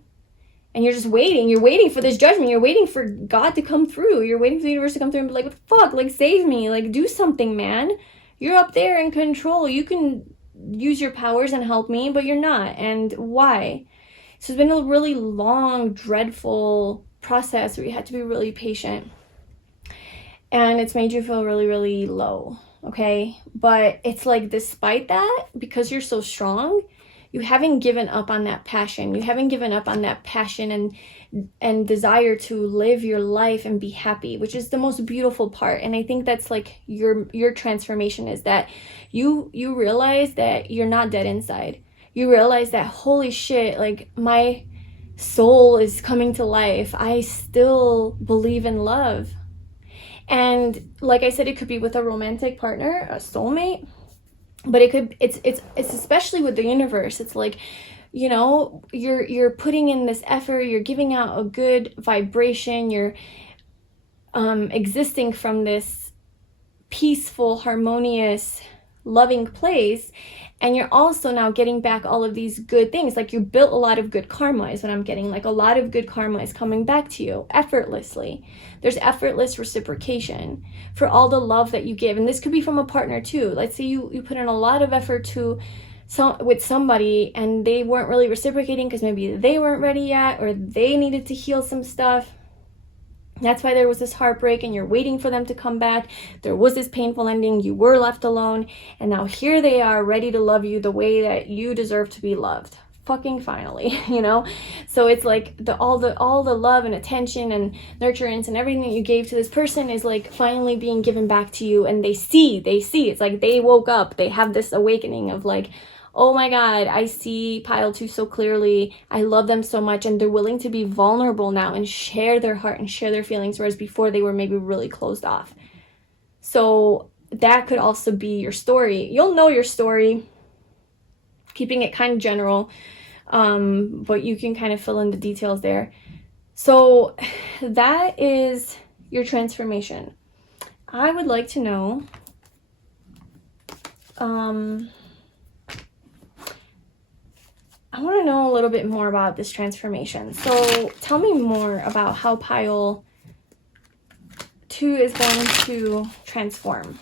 And you're just waiting. You're waiting for this judgment. You're waiting for God to come through. You're waiting for the universe to come through and be like, what the fuck? Like, save me. Like, do something, man. You're up there in control. You can use your powers and help me, but you're not. And why? So it's been a really long, dreadful process where you had to be really patient. And it's made you feel really, really low, okay? But it's like, despite that, because you're so strong, you haven't given up on that passion. You haven't given up on that passion and desire to live your life and be happy, which is the most beautiful part. And I think that's like your transformation, is that you realize that you're not dead inside. You realize that, holy shit, like my soul is coming to life. I still believe in love. And like I said, it could be with a romantic partner, a soulmate. But it's especially with the universe. It's like, you know, you're putting in this effort, you're giving out a good vibration, you're existing from this peaceful, harmonious, loving place, and you're also now getting back all of these good things. Like you built a lot of good karma is what I'm getting. Like a lot of good karma is coming back to you effortlessly. There's effortless reciprocation for all the love that you give. And this could be from a partner too. Let's say you put in a lot of effort with somebody and they weren't really reciprocating because maybe they weren't ready yet, or they needed to heal some stuff. That's why there was this heartbreak and you're waiting for them to come back. There was this painful ending. You were left alone. And now here they are, ready to love you the way that you deserve to be loved. Fucking finally, you know? So it's like all the love and attention and nurturance and everything that you gave to this person is like finally being given back to you. And they see. It's like they woke up. They have this awakening of like, oh my God, I see pile 2 so clearly. I love them so much. And they're willing to be vulnerable now and share their heart and share their feelings, whereas before they were maybe really closed off. So that could also be your story. You'll know your story, keeping it kind of general, but you can kind of fill in the details there. So that is your transformation. I would like to know, I want to know a little bit more about this transformation. So tell me more about how pile 2 is going to transform.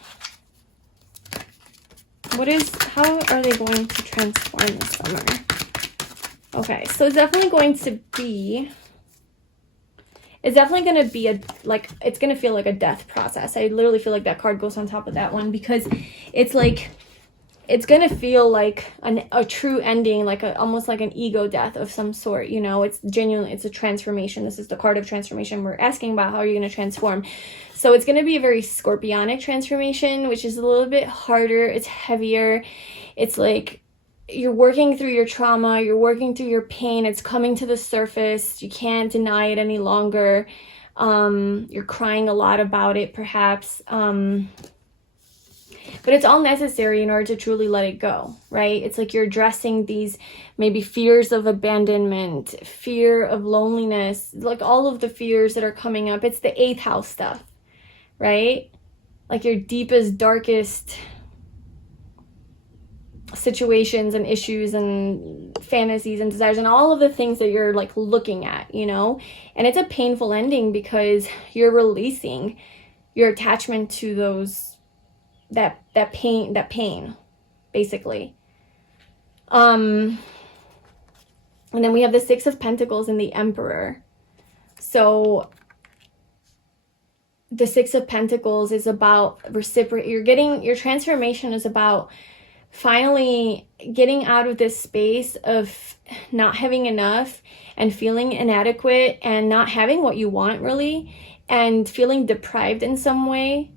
How are they going to transform this summer? Okay, so it's definitely going to be it's definitely going to be it's going to feel like a death process. I literally feel like that card goes on top of that one, because it's like, it's going to feel like a true ending, like almost like an ego death of some sort, you know. It's genuinely, it's a transformation. This is the card of transformation. We're asking about how are you going to transform. So it's going to be a very scorpionic transformation, which is a little bit harder. It's heavier. It's like, you're working through your trauma, you're working through your pain, it's coming to the surface, you can't deny it any longer. You're crying a lot about it, perhaps. But it's all necessary in order to truly let it go, right? It's like you're addressing these maybe fears of abandonment, fear of loneliness, like all of the fears that are coming up. It's the 8th house stuff, right? Like your deepest, darkest situations and issues and fantasies and desires and all of the things that you're like looking at, you know. And it's a painful ending because you're releasing your attachment to those, that pain basically. And then we have the 6 of Pentacles and the Emperor. So the 6 of Pentacles is about your transformation is about finally getting out of this space of not having enough and feeling inadequate and not having what you want really, and feeling deprived in some way.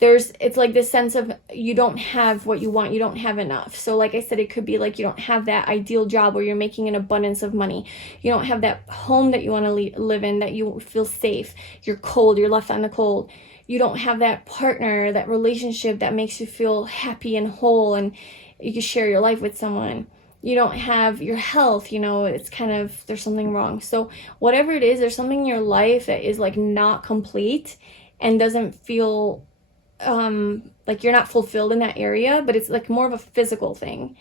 It's like this sense of you don't have what you want, you don't have enough. So like I said, it could be like you don't have that ideal job where you're making an abundance of money. You don't have that home that you want to live in, that you feel safe. You're cold, you're left on the cold. You don't have that partner, that relationship that makes you feel happy and whole and you can share your life with someone. You don't have your health, you know, it's kind of, there's something wrong. So whatever it is, there's something in your life that is like not complete and doesn't feel like you're not fulfilled in that area, but it's like more of a physical thing.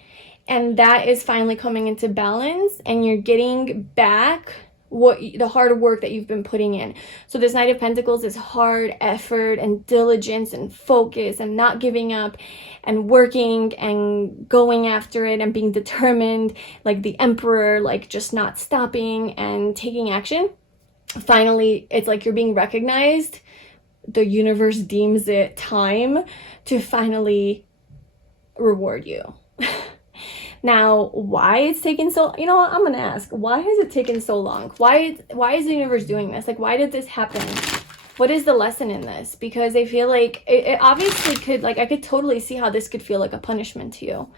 And that is finally coming into balance and you're getting back the hard work that you've been putting in. So this Knight of Pentacles is hard effort and diligence and focus and not giving up and working and going after it and being determined, like the Emperor, like just not stopping and taking action. Finally, it's like you're being recognized. The universe deems it time to finally reward you. Now, why it's taken so, you know what, I'm gonna ask, why has it taken so long? Why is the universe doing this? Like, why did this happen? What is the lesson in this? Because I feel like it obviously could, like, I could totally see how this could feel like a punishment to you.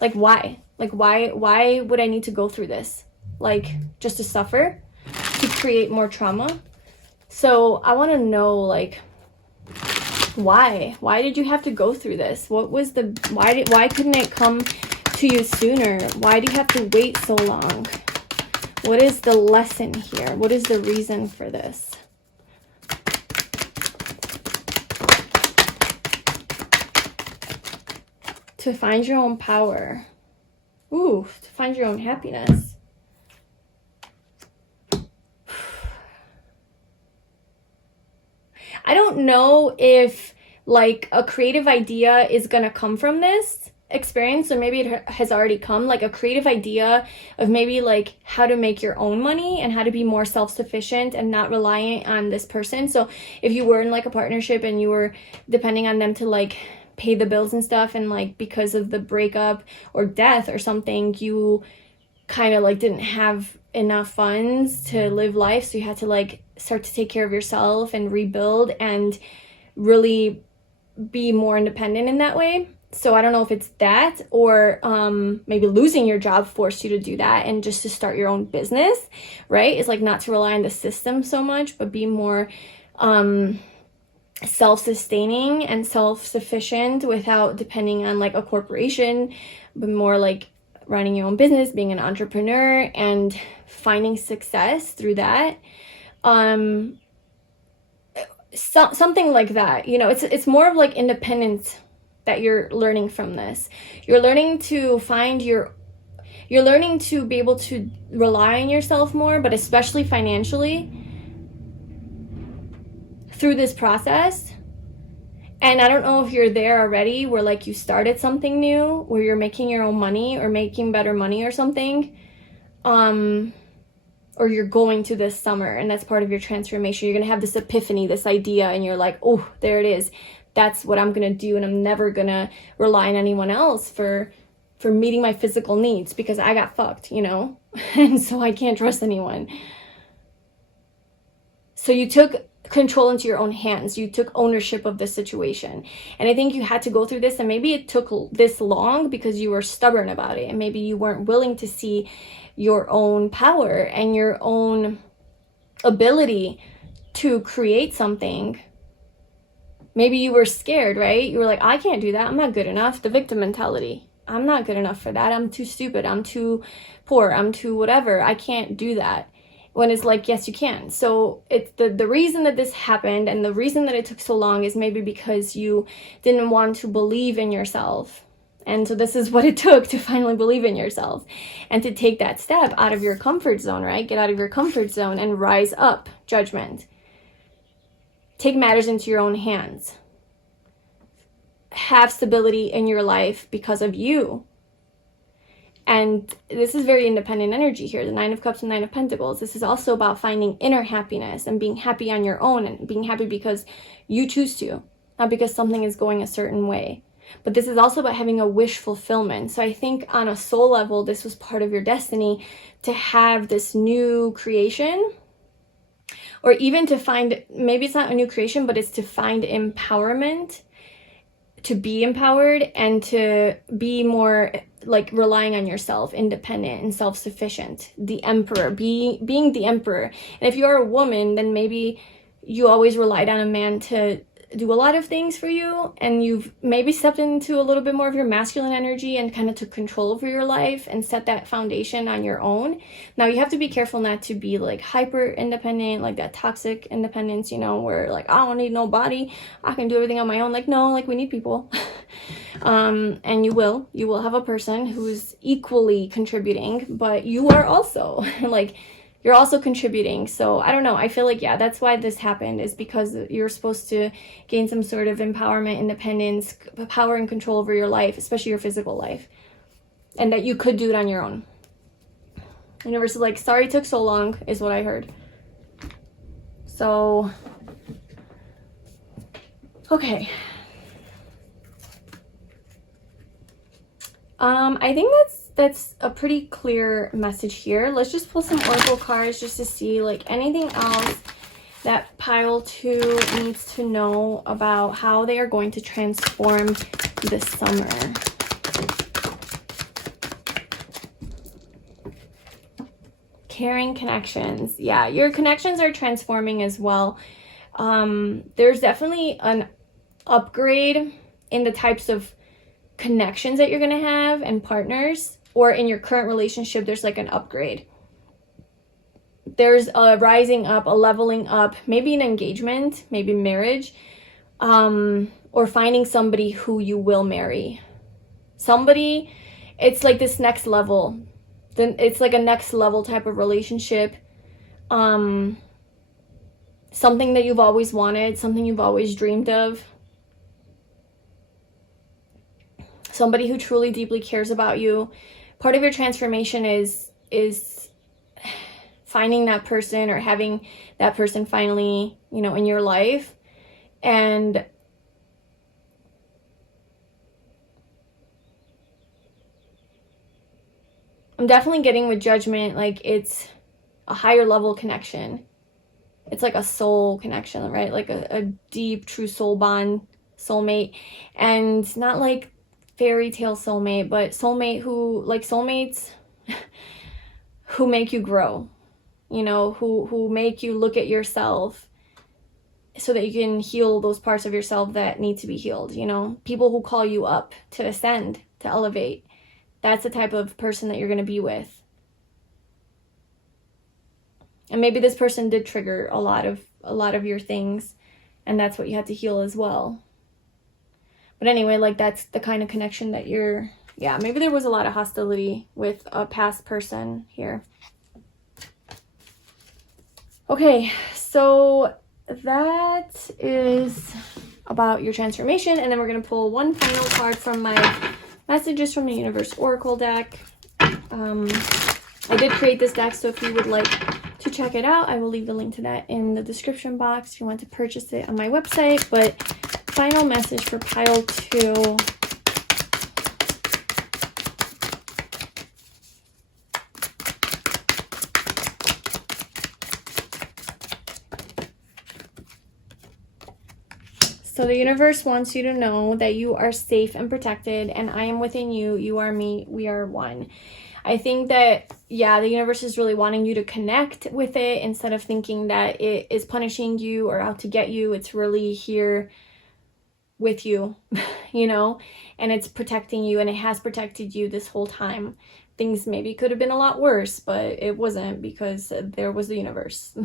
Like, why? Like, why would I need to go through this? Like, just to suffer? To create more trauma? So I want to know, like, why did you have to go through this? What was why couldn't it come to you sooner? Why do you have to wait so long? What is the lesson here? What is the reason for this? To find your own power. Ooh, to find your own happiness. I don't know if like a creative idea is gonna come from this experience, or maybe it has already come, like a creative idea of maybe like how to make your own money and how to be more self-sufficient and not reliant on this person. So if you were in like a partnership and you were depending on them to like pay the bills and stuff, and like because of the breakup or death or something, you kind of like didn't have enough funds to live life, so you had to like start to take care of yourself and rebuild and really be more independent in that way. So I don't know if it's that, or maybe losing your job forced you to do that and just to start your own business, right? It's like not to rely on the system so much, but be more self-sustaining and self-sufficient without depending on like a corporation, but more like running your own business, being an entrepreneur and finding success through that. Something like that, you know. It's more of like independence that you're learning from this. You're learning to you're learning to be able to rely on yourself more, but especially financially through this process. And I don't know if you're there already, where like you started something new, where you're making your own money or making better money or something. or you're going to this summer, and that's part of your transformation. You're going to have this epiphany, this idea, and you're like, oh, there it is. That's what I'm going to do, and I'm never going to rely on anyone else for meeting my physical needs because I got fucked, you know? And so I can't trust anyone. So you took control into your own hands. You took ownership of the situation. And I think you had to go through this, and maybe it took this long because you were stubborn about it, and maybe you weren't willing to see your own power and your own ability to create something. Maybe you were scared, right? You were like, I can't do that. I'm not good enough. The victim mentality. I'm not good enough for that. I'm too stupid. I'm too poor. I'm too whatever. I can't do that. When it's like, yes, you can. So it's the reason that this happened and the reason that it took so long is maybe because you didn't want to believe in yourself. And so this is what it took to finally believe in yourself and to take that step out of your comfort zone, right? Get out of your comfort zone and rise up. Judgment. Take matters into your own hands. Have stability in your life because of you. And this is very independent energy here, the Nine of Cups and Nine of Pentacles. This is also about finding inner happiness and being happy on your own and being happy because you choose to, not because something is going a certain way. But this is also about having a wish fulfillment. So I think on a soul level, this was part of your destiny to have this new creation, or even to find, maybe it's not a new creation, but it's to find empowerment, to be empowered and to be more like relying on yourself, independent and self-sufficient. The emperor, being the emperor. And if you're a woman, then maybe you always relied on a man to do a lot of things for you, and you've maybe stepped into a little bit more of your masculine energy and kind of took control over your life and set that foundation on your own. Now you have to be careful not to be like hyper independent, like that toxic independence, you know, where like, I don't need nobody, I can do everything on my own. Like, no, like we need people. And you will have a person who's equally contributing, but you are also like, you're also contributing. So I don't know. I feel like, yeah, that's why this happened, is because you're supposed to gain some sort of empowerment, independence, power and control over your life, especially your physical life, and that you could do it on your own. Universe is like, sorry it took so long, is what I heard. So, okay. I think that's a pretty clear message here. Let's just pull some oracle cards just to see like anything else that pile 2 needs to know about how they are going to transform this summer. Caring connections. Yeah, your connections are transforming as well. There's definitely an upgrade in the types of connections that you're going to have and partners, or in your current relationship, there's like an upgrade. There's a rising up, a leveling up, maybe an engagement, maybe marriage, or finding somebody who you will marry. Somebody, it's like this next level. Then it's like a next level type of relationship. Something that you've always wanted, something you've always dreamed of. Somebody who truly deeply cares about you. Part of your transformation is finding that person, or having that person finally, you know, in your life. And I'm definitely getting with Judgment, like it's a higher level connection. It's like a soul connection, right? Like a deep, true soul bond, soulmate. And not like fairy tale soulmate, but soulmate who, like soulmates who make you grow, you know, who make you look at yourself so that you can heal those parts of yourself that need to be healed, you know, people who call you up to ascend, to elevate. That's the type of person that you're going to be with. And maybe this person did trigger a lot of your things, and that's what you had to heal as well. But anyway, like that's the kind of connection that you're, yeah, maybe there was a lot of hostility with a past person here. Okay, so that is about your transformation. And then we're going to pull one final card from my Messages from the Universe Oracle deck. I did create this deck, so if you would like check it out, I will leave the link to that in the description box if you want to purchase it on my website. But final message for pile 2. So the universe wants you to know that you are safe and protected, and I am within you, you are me, we are one. I think that, yeah, the universe is really wanting you to connect with it instead of thinking that it is punishing you or out to get you. It's really here with you, you know, and it's protecting you, and it has protected you this whole time. Things maybe could have been a lot worse, but it wasn't, because there was the universe.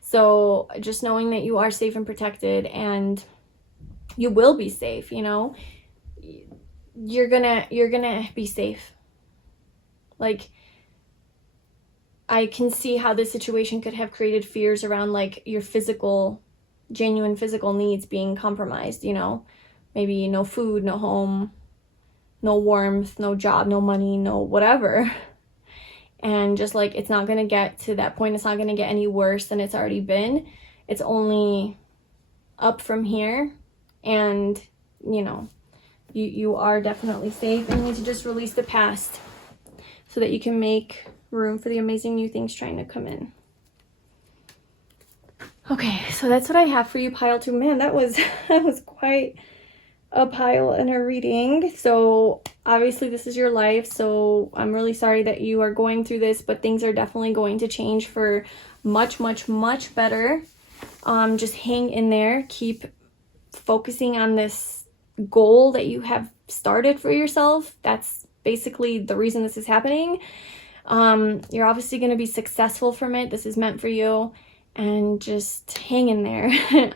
So just knowing that you are safe and protected, and you will be safe, you know, you're gonna be safe. Like, I can see how this situation could have created fears around like your genuine physical needs being compromised, you know, maybe no food, no home, no warmth, no job, no money, no whatever. And just like, it's not going to get to that point. It's not going to get any worse than it's already been. It's only up from here. And, you know, you are definitely safe, and you need to just release the past so that you can make room for the amazing new things trying to come in. Okay, so that's what I have for you, pile 2. Man, that was quite a pile in a reading. So obviously this is your life, so I'm really sorry that you are going through this, but things are definitely going to change for much, much, much better. Just hang in there, keep focusing on this goal that you have started for yourself. That's basically the reason this is happening. You're obviously going to be successful from it. This is meant for you. And just hang in there.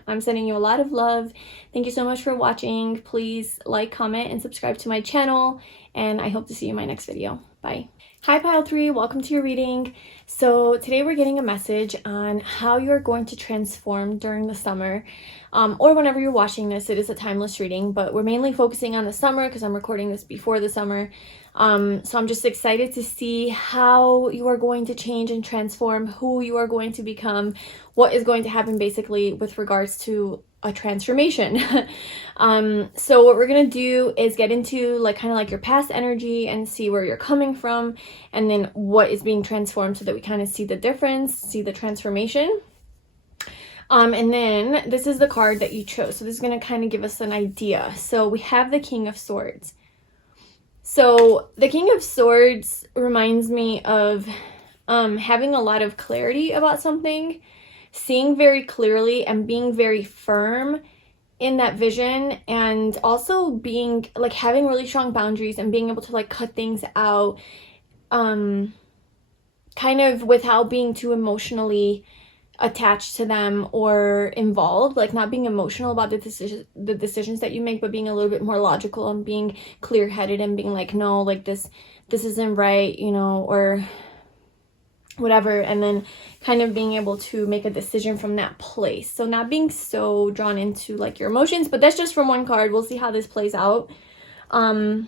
I'm sending you a lot of love. Thank you so much for watching. Please like, comment, and subscribe to my channel. And I hope to see you in my next video. Bye. Hi, pile 3. Welcome to your reading. So today we're getting a message on how you're going to transform during the summer. Or whenever you're watching this. It is a timeless reading, but we're mainly focusing on the summer because I'm recording this before the summer. So I'm just excited to see how you are going to change and transform, who you are going to become, what is going to happen basically with regards to a transformation. So what we're going to do is get into like kind of like your past energy and see where you're coming from, and then what is being transformed, so that we kind of see the difference, see the transformation. And then this is the card that you chose. So this is going to kind of give us an idea. So we have the King of Swords. So the King of Swords reminds me of having a lot of clarity about something, seeing very clearly and being very firm in that vision, and also being like having really strong boundaries and being able to like cut things out kind of without being too emotionally attached to them or involved, like not being emotional about the decisions that you make, but being a little bit more logical and being clear-headed and being like, no, like this isn't right, you know, or whatever, and then kind of being able to make a decision from that place. So not being so drawn into like your emotions, but that's just from one card. We'll see how this plays out. So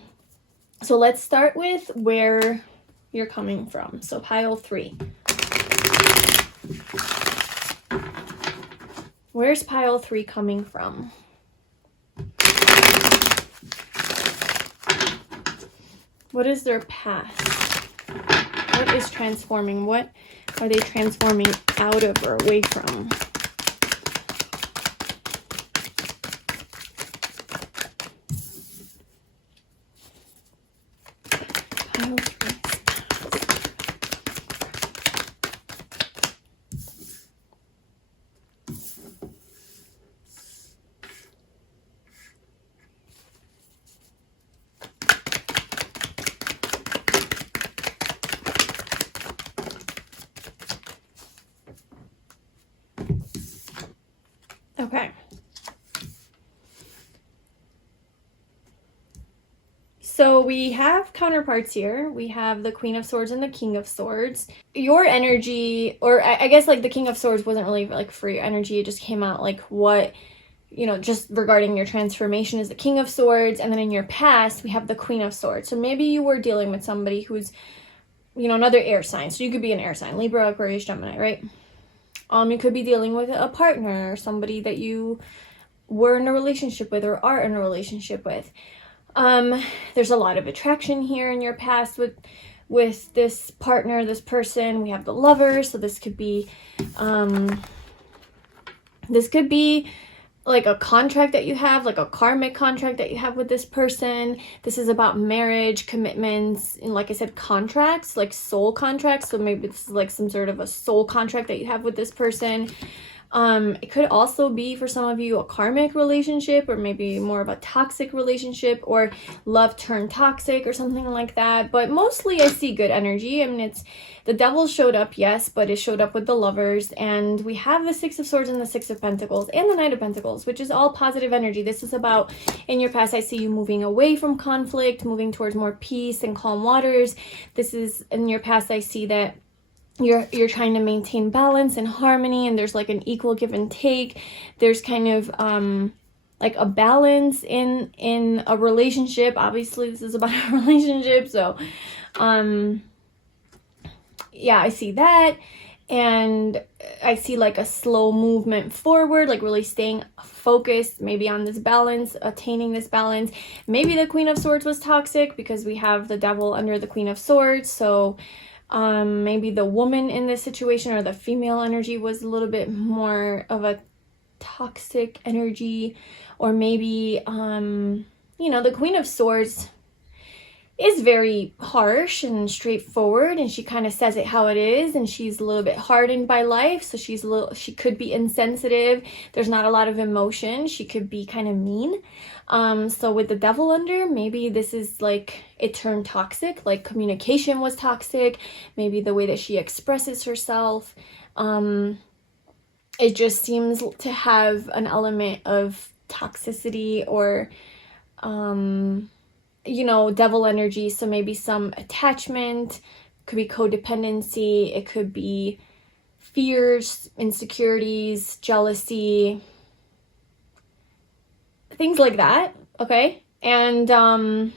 let's start with where you're coming from. So pile 3. Where's pile 3 coming from? What is their past? What is transforming? What are they transforming out of or away from? Pile 3. Okay. So we have counterparts here. We have the Queen of Swords and the King of Swords. Your energy, or I guess like the King of Swords wasn't really like for your energy. It just came out like what, you know, just regarding your transformation is the King of Swords. And then in your past, we have the Queen of Swords. So maybe you were dealing with somebody who's you know, another air sign. So you could be an air sign, Libra, Aquarius, Gemini, right? You could be dealing with a partner or somebody that you were in a relationship with or are in a relationship with. There's a lot of attraction here in your past with this partner, this person. We have the Lovers, so this could be like a contract that you have, like a karmic contract that you have with this person. This is about marriage, commitments, and like I said, contracts, like soul contracts. So maybe this is like some sort of a soul contract that you have with this person. It could also be for some of you a karmic relationship, or maybe more of a toxic relationship, or love turned toxic or something like that. But mostly I see good energy. I mean, it's the Devil showed up, yes, but it showed up with the Lovers, and we have the Six of Swords and the Six of Pentacles and the Knight of Pentacles, which is all positive energy. This is about, in your past, I see you moving away from conflict, moving towards more peace and calm waters. This is, in your past, I see that you're trying to maintain balance and harmony, and there's like an equal give and take. There's kind of like a balance in a relationship. Obviously this is about a relationship, so yeah, I see that. And I see like a slow movement forward, like really staying focused maybe on this balance, attaining this balance. Maybe the Queen of Swords was toxic because we have the Devil under the Queen of Swords, so maybe the woman in this situation, or the female energy, was a little bit more of a toxic energy. Or maybe you know, the Queen of Swords is very harsh and straightforward, and she kind of says it how it is, and she's a little bit hardened by life, so she could be insensitive. There's not a lot of emotion. She could be kind of mean. So with the Devil under, maybe this is like it turned toxic, like communication was toxic, maybe the way that she expresses herself. It just seems to have an element of toxicity, or you know, Devil energy. So maybe some attachment, could be codependency, it could be fears, insecurities, jealousy, things like that. Okay. And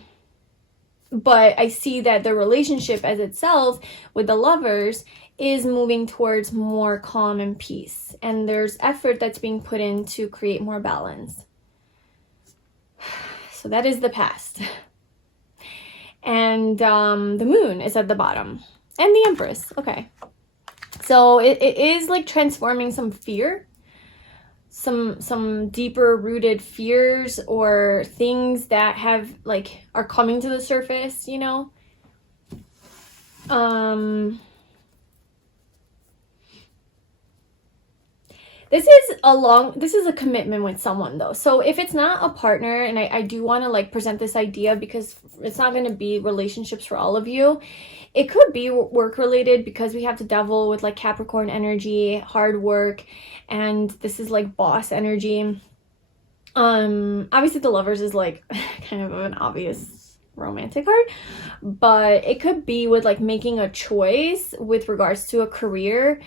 but I see that the relationship as itself with the Lovers is moving towards more calm and peace, and there's effort that's being put in to create more balance. So that is the past. And the Moon is at the bottom, and the Empress. Okay, so it is like transforming some fear, some deeper rooted fears, or things that have like are coming to the surface, you know. This is a commitment with someone though. So if it's not a partner, and I do want to like present this idea because it's not going to be relationships for all of you. It could be work related, because we have the Devil with like Capricorn energy, hard work, and this is like boss energy. Obviously the Lovers is like kind of an obvious romantic card, but it could be with like making a choice with regards to a career.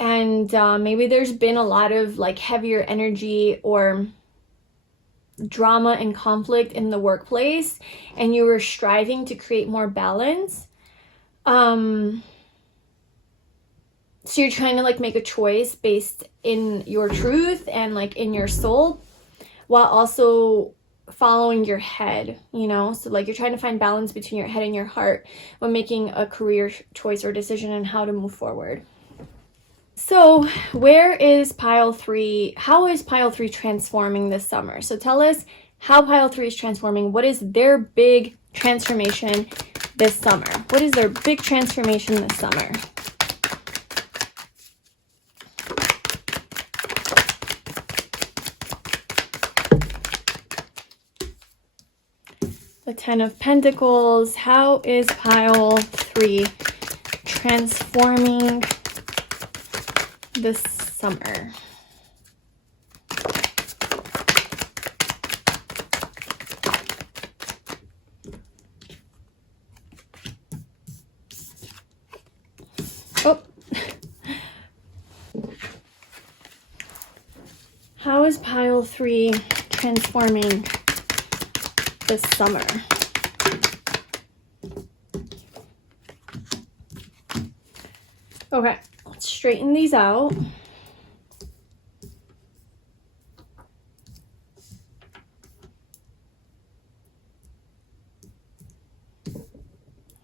And maybe there's been a lot of like heavier energy or drama and conflict in the workplace, and you were striving to create more balance. So you're trying to like make a choice based in your truth and like in your soul, while also following your head, you know. So like you're trying to find balance between your head and your heart when making a career choice or decision and how to move forward. So where is pile 3? How is pile 3 transforming this summer? So tell us how pile 3 is transforming. What is their big transformation this summer? What is their big transformation this summer? The Ten of Pentacles. How is pile 3 transforming this summer? Oh. How is pile 3 transforming this summer? Okay, let's straighten these out.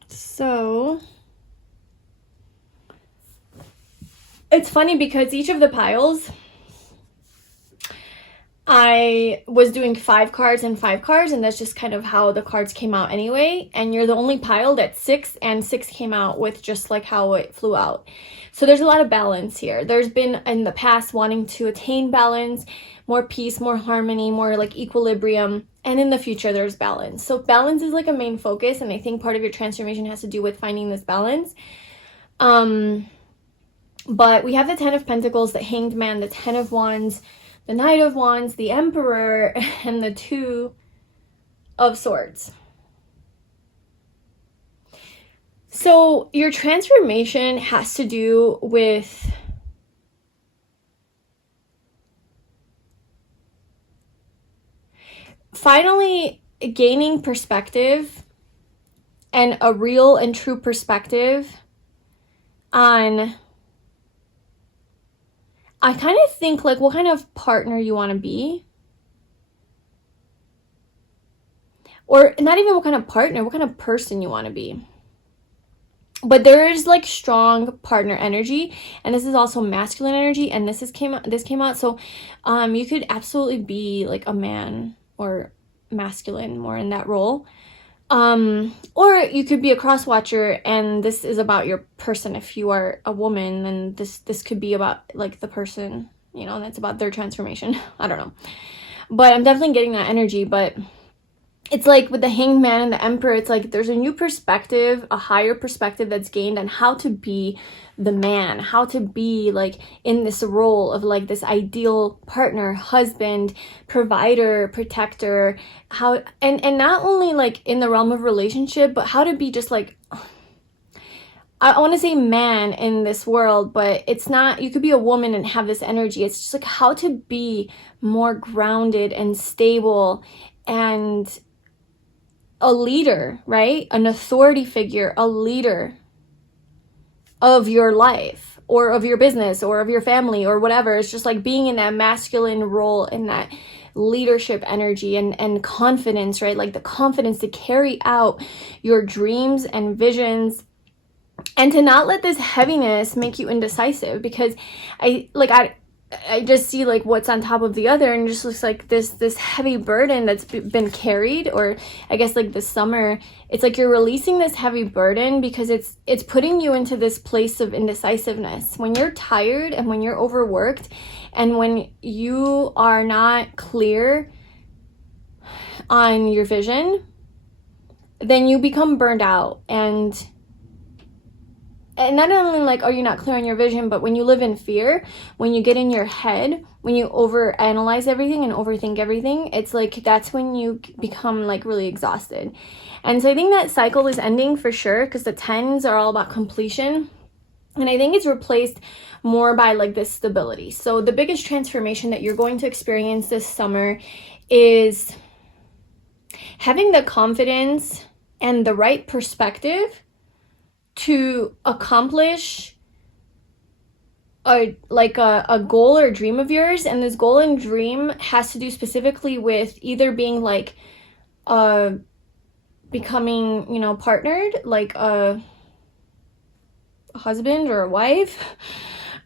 So it's funny because each of the piles, I was doing 5 cards and 5 cards, and that's just kind of how the cards came out anyway. And you're the only pile that's 6, and 6 came out with just like how it flew out. So there's a lot of balance here. There's been in the past wanting to attain balance, more peace, more harmony, more like equilibrium. And in the future, there's balance. So balance is like a main focus. And I think part of your transformation has to do with finding this balance. But we have the 10 of Pentacles, the Hanged Man, the 10 of Wands, the Knight of Wands, the Emperor, and the 2 of Swords. So your transformation has to do with finally gaining perspective and a real and true perspective on, I kind of think like what kind of partner you want to be. Or not even what kind of partner, what kind of person you want to be. But there is like strong partner energy, and this is also masculine energy, and this came out. So you could absolutely be like a man or masculine, more in that role. Or you could be a cross watcher, and this is about your person. If you are a woman, then this could be about like the person, you know, and it's about their transformation. I don't know, but I'm definitely getting that energy. But it's like with the Hanged Man and the Emperor, it's like there's a new perspective, a higher perspective that's gained on how to be the man, how to be like in this role of like this ideal partner, husband, provider, protector, how, and not only like in the realm of relationship, but how to be just like, I want to say man in this world, but it's not, you could be a woman and have this energy. It's just like how to be more grounded and stable and a leader, right? An authority figure, a leader of your life or of your business or of your family or whatever. It's just like being in that masculine role, in that leadership energy and confidence, right? Like the confidence to carry out your dreams and visions, and to not let this heaviness make you indecisive, because I just see like what's on top of the other, and it just looks like this heavy burden that's been carried. Or I guess like this summer, it's like you're releasing this heavy burden because it's putting you into this place of indecisiveness. When you're tired and when you're overworked and when you are not clear on your vision, then you become burned out. And not only like are you not clear on your vision, but when you live in fear, when you get in your head, when you overanalyze everything and overthink everything, it's like that's when you become like really exhausted. And so I think that cycle is ending for sure, because the 10s are all about completion. And I think it's replaced more by like this stability. So the biggest transformation that you're going to experience this summer is having the confidence and the right perspective to accomplish a goal or dream of yours. And this goal and dream has to do specifically with either being like becoming, you know, partnered, like a husband or a wife,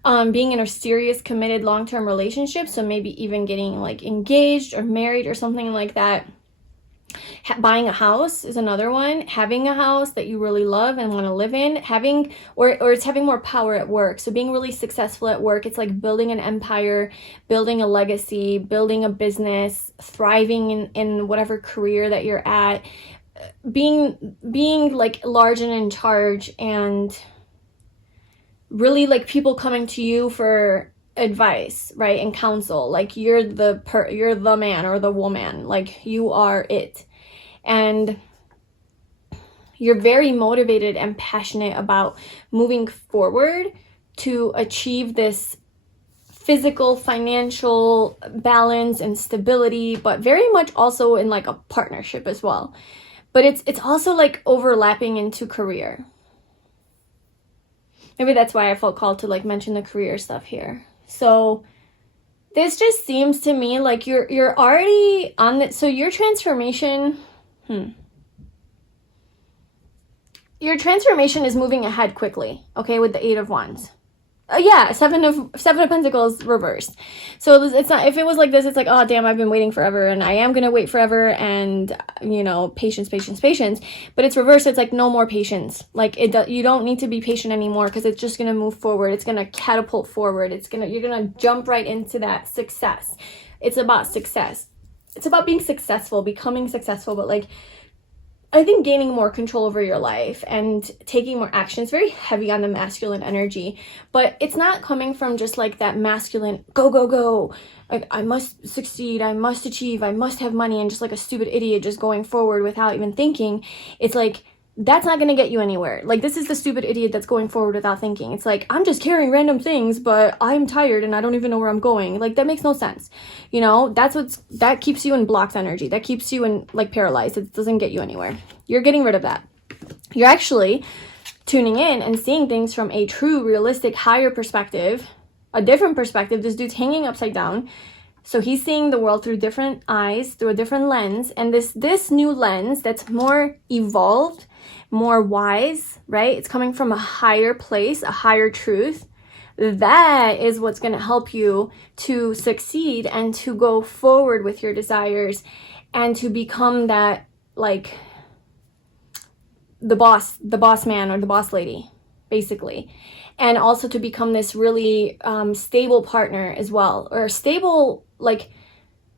being in a serious, committed, long-term relationship. So maybe even getting like engaged or married or something like that. Buying a house is another one. Having a house that you really love and want to live in. Having, or it's having more power at work. So being really successful at work. It's like building an empire, building a legacy, building a business, thriving in whatever career that you're at. Being like large and in charge, and really like people coming to you for advice, right, and counsel. Like you're the man or the woman, like you are it, and you're very motivated and passionate about moving forward to achieve this physical, financial balance and stability, but very much also in like a partnership as well. But it's also like overlapping into career. maybe that's why I felt called to like mention the career stuff here. So this just seems to me like you're already on the, so your transformation, your transformation is moving ahead quickly, okay, with the Eight of Wands. Yeah, seven of Pentacles reversed. So it's not, if it was like this, it's like, oh damn, I've been waiting forever, and I am gonna wait forever, and you know, patience. But it's reversed. It's like no more patience. Like you don't need to be patient anymore, because it's just gonna move forward. It's gonna catapult forward. You're gonna jump right into that success. It's about success. It's about being successful, becoming successful, but like, I think gaining more control over your life and taking more action. It's very heavy on the masculine energy, but it's not coming from just like that masculine go, go, go. Like, I must succeed, I must achieve, I must have money, and just like a stupid idiot just going forward without even thinking. It's like, that's not going to get you anywhere. Like, this is the stupid idiot that's going forward without thinking. It's like, I'm just carrying random things, but I'm tired and I don't even know where I'm going. Like, that makes no sense. You know, that keeps you in blocked energy. That keeps you in like paralyzed. It doesn't get you anywhere. You're getting rid of that. You're actually tuning in and seeing things from a true, realistic, higher perspective, a different perspective. This dude's hanging upside down. So he's seeing the world through different eyes, through a different lens. And this new lens that's more evolved, more wise, right? It's coming from a higher place, a higher truth. That is what's going to help you to succeed and to go forward with your desires and to become that, like, the boss man or the boss lady, basically. And also to become this really stable partner as well, or a stable, like,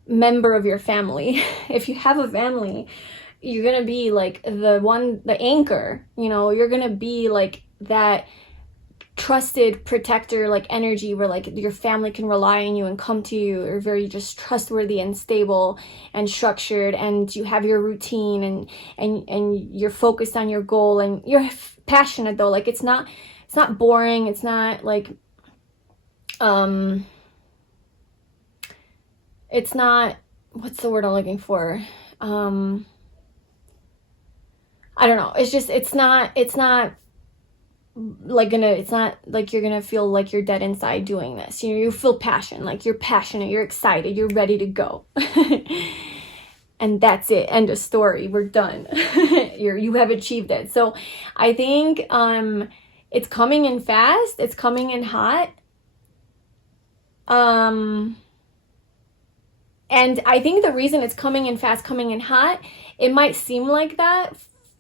member of your family. If you have a family, you're gonna be like the anchor, you know, you're gonna be like that trusted protector, like energy, where like your family can rely on you and come to you, or very just trustworthy and stable and structured, and you have your routine and you're focused on your goal, and you're passionate though. Like, it's not boring. It's not like it's not, what's the word I'm looking for? I don't know. It's just, it's not like you're gonna feel like you're dead inside doing this. You know, you feel passion, like you're passionate, you're excited, you're ready to go. And that's it. End of story. We're done. You have achieved it. So I think it's coming in fast, it's coming in hot. And I think the reason it's coming in fast, coming in hot, it might seem like that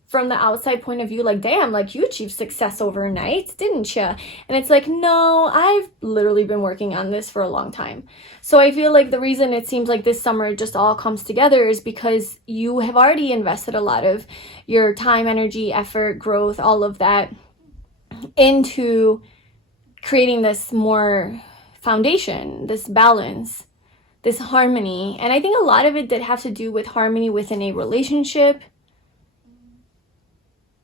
from the outside point of view, like, damn, like you achieved success overnight, didn't you? And it's like, no, I've literally been working on this for a long time. So I feel like the reason it seems like this summer just all comes together is because you have already invested a lot of your time, energy, effort, growth, all of that into creating this more foundation, this balance, this harmony. And I think a lot of it did have to do with harmony within a relationship,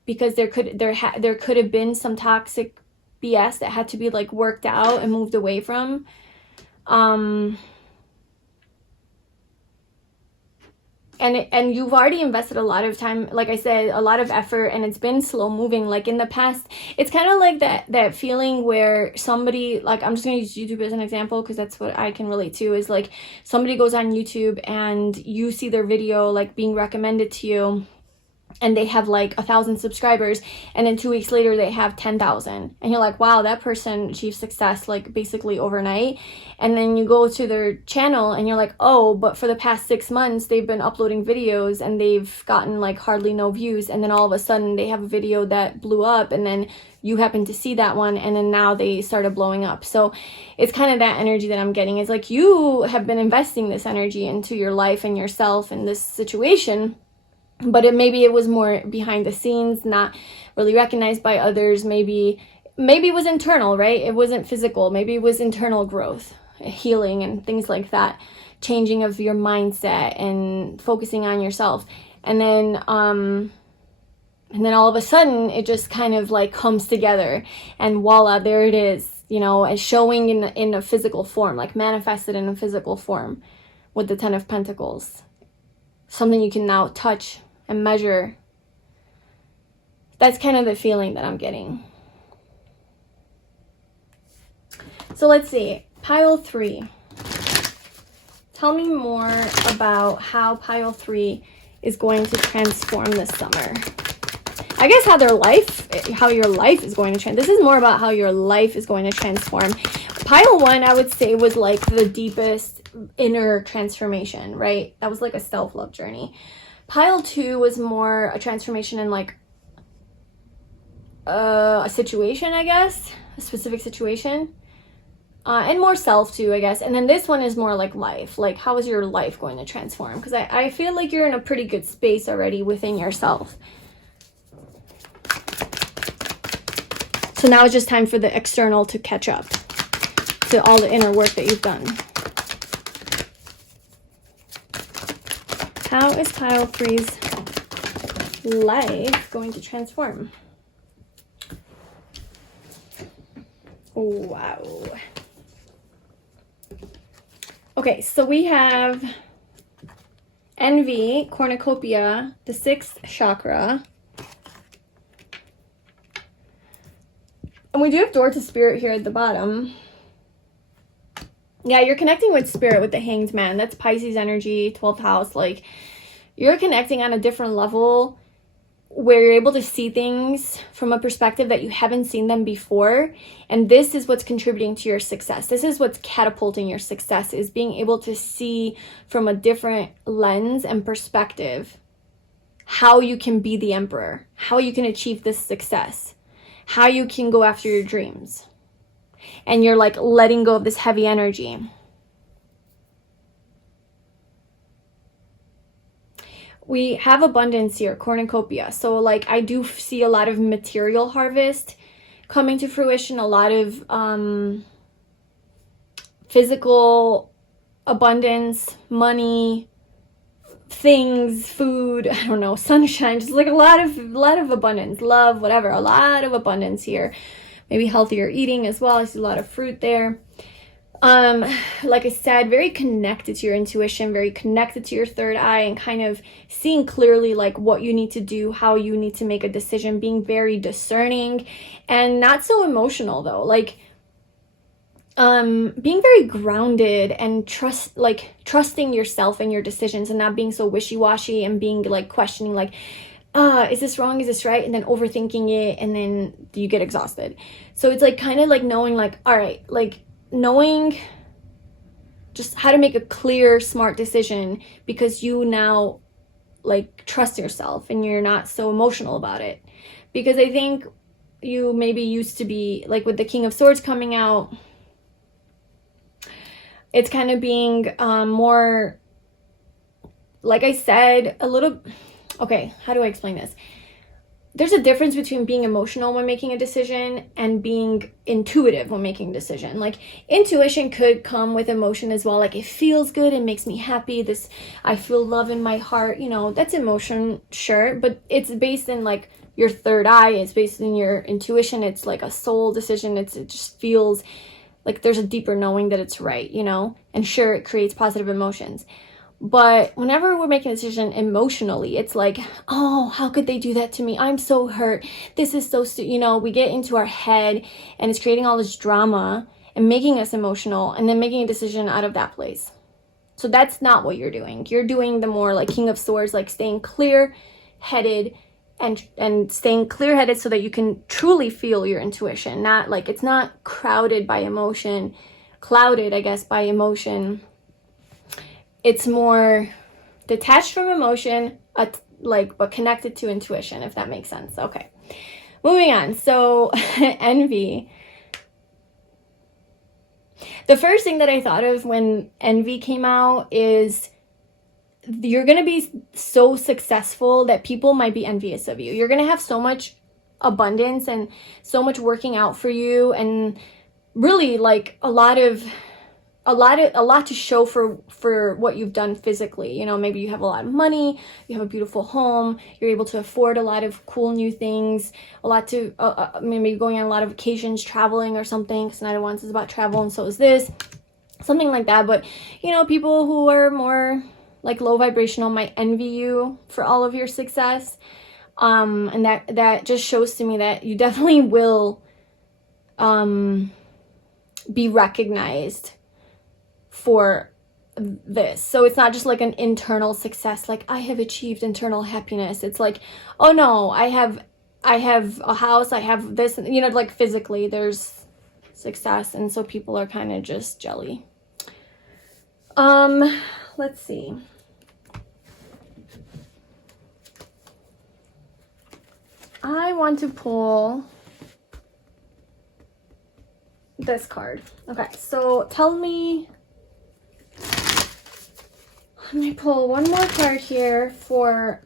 because there could have been some toxic BS that had to be like worked out and moved away from. And you've already invested a lot of time, like I said, a lot of effort, and it's been slow moving. Like in the past, it's kind of like that feeling where somebody, like, I'm just gonna use YouTube as an example because that's what I can relate to, is like somebody goes on YouTube and you see their video like being recommended to you, and they have like 1,000 subscribers, and then 2 weeks later they have 10,000, and you're like, wow, that person achieved success like basically overnight. And then you go to their channel and you're like, oh, but for the past 6 months they've been uploading videos and they've gotten like hardly no views, and then all of a sudden they have a video that blew up, and then you happen to see that one, and then now they started blowing up. So it's kind of that energy that I'm getting. It's like you have been investing this energy into your life and yourself in this situation, but maybe it was more behind the scenes, not really recognized by others. Maybe it was internal, right? It wasn't physical. Maybe it was internal growth, healing, and things like that, changing of your mindset and focusing on yourself. And then all of a sudden it just kind of like comes together, and voila, there it is, you know, as showing in a physical form, like manifested in a physical form with the 10 of Pentacles. Something you can now touch and measure. That's kind of the feeling that I'm getting. So let's see. Pile 3. Tell me more about how pile 3 is going to transform this summer. I guess how your life is going to transform. This is more about how your life is going to transform. Pile 1, I would say, was like the deepest inner transformation, right? That was like a self-love journey. Pile 2 was more a transformation in like a situation, I guess, a specific situation. And more self too, I guess. And then this one is more like life. Like, how is your life going to transform? Because I feel like you're in a pretty good space already within yourself. So now it's just time for the external to catch up to all the inner work that you've done. How is pile 3's life going to transform? Wow. Okay, so we have envy, cornucopia, the 6th chakra. And we do have door to spirit here at the bottom. Yeah, you're connecting with spirit with the Hanged Man. That's Pisces energy, 12th house. Like, you're connecting on a different level where you're able to see things from a perspective that you haven't seen them before. And this is what's contributing to your success. This is what's catapulting your success, is being able to see from a different lens and perspective how you can be the emperor, how you can achieve this success, how you can go after your dreams. And you're like letting go of this heavy energy. We have abundance here, cornucopia. So like I do see a lot of material harvest coming to fruition, a lot of physical abundance, money, things, food, I don't know, sunshine, just like a lot of abundance, love, whatever, a lot of abundance here. Maybe healthier eating as well. I see a lot of fruit there. Like I said, very connected to your intuition, very connected to your third eye, and kind of seeing clearly like what you need to do, how you need to make a decision, being very discerning and not so emotional though. Like, being very grounded and trusting yourself and your decisions and not being so wishy-washy and being like questioning like, is this wrong? Is this right? And then overthinking it, and then you get exhausted. So it's like kind of like knowing like, all right, like knowing just how to make a clear, smart decision because you now like trust yourself and you're not so emotional about it. Because I think you maybe used to be like with the King of Swords coming out, it's kind of being more, like I said, a little, okay, how do I explain this? There's a difference between being emotional when making a decision and being intuitive when making a decision. Like intuition could come with emotion as well. Like it feels good, it makes me happy. I feel love in my heart, you know, that's emotion, sure. But it's based in like your third eye. It's based in your intuition. It's like a soul decision. It just feels like there's a deeper knowing that it's right, you know? And sure, it creates positive emotions. But whenever we're making a decision emotionally, it's like, oh, how could they do that to me? I'm so hurt. This is so, you know, we get into our head and it's creating all this drama and making us emotional and then making a decision out of that place. So that's not what you're doing. You're doing the more like King of Swords, like staying clear-headed and staying clear-headed so that you can truly feel your intuition. Not like, it's not crowded by emotion, clouded, I guess, by emotion. It's more detached from emotion, but connected to intuition, if that makes sense. Okay, moving on. So envy. The first thing that I thought of when envy came out is you're going to be so successful that people might be envious of you. You're going to have so much abundance and so much working out for you, and really like a lot to show for what you've done physically. You know, maybe you have a lot of money, you have a beautiful home, you're able to afford a lot of cool new things, a lot to maybe going on a lot of vacations, traveling or something, because Night of Wands is about travel and so is this, something like that. But you know, people who are more like low vibrational might envy you for all of your success, and that just shows to me that you definitely will be recognized for this. So it's not just like an internal success, like I have achieved internal happiness. It's like, oh no, I have a house, I have this, you know, like physically there's success, and so people are kind of just jelly. Let's see. I want to pull this card. Okay, so tell me, let me pull one more card here for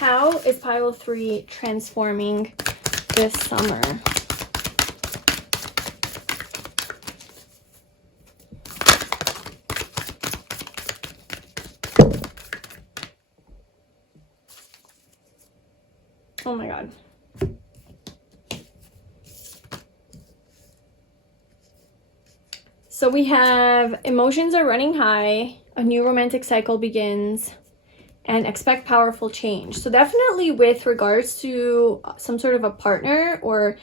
how is pile 3 transforming this summer. Oh my God. So we have emotions are running high, a new romantic cycle begins, and expect powerful change. So definitely with regards to some sort of a partner or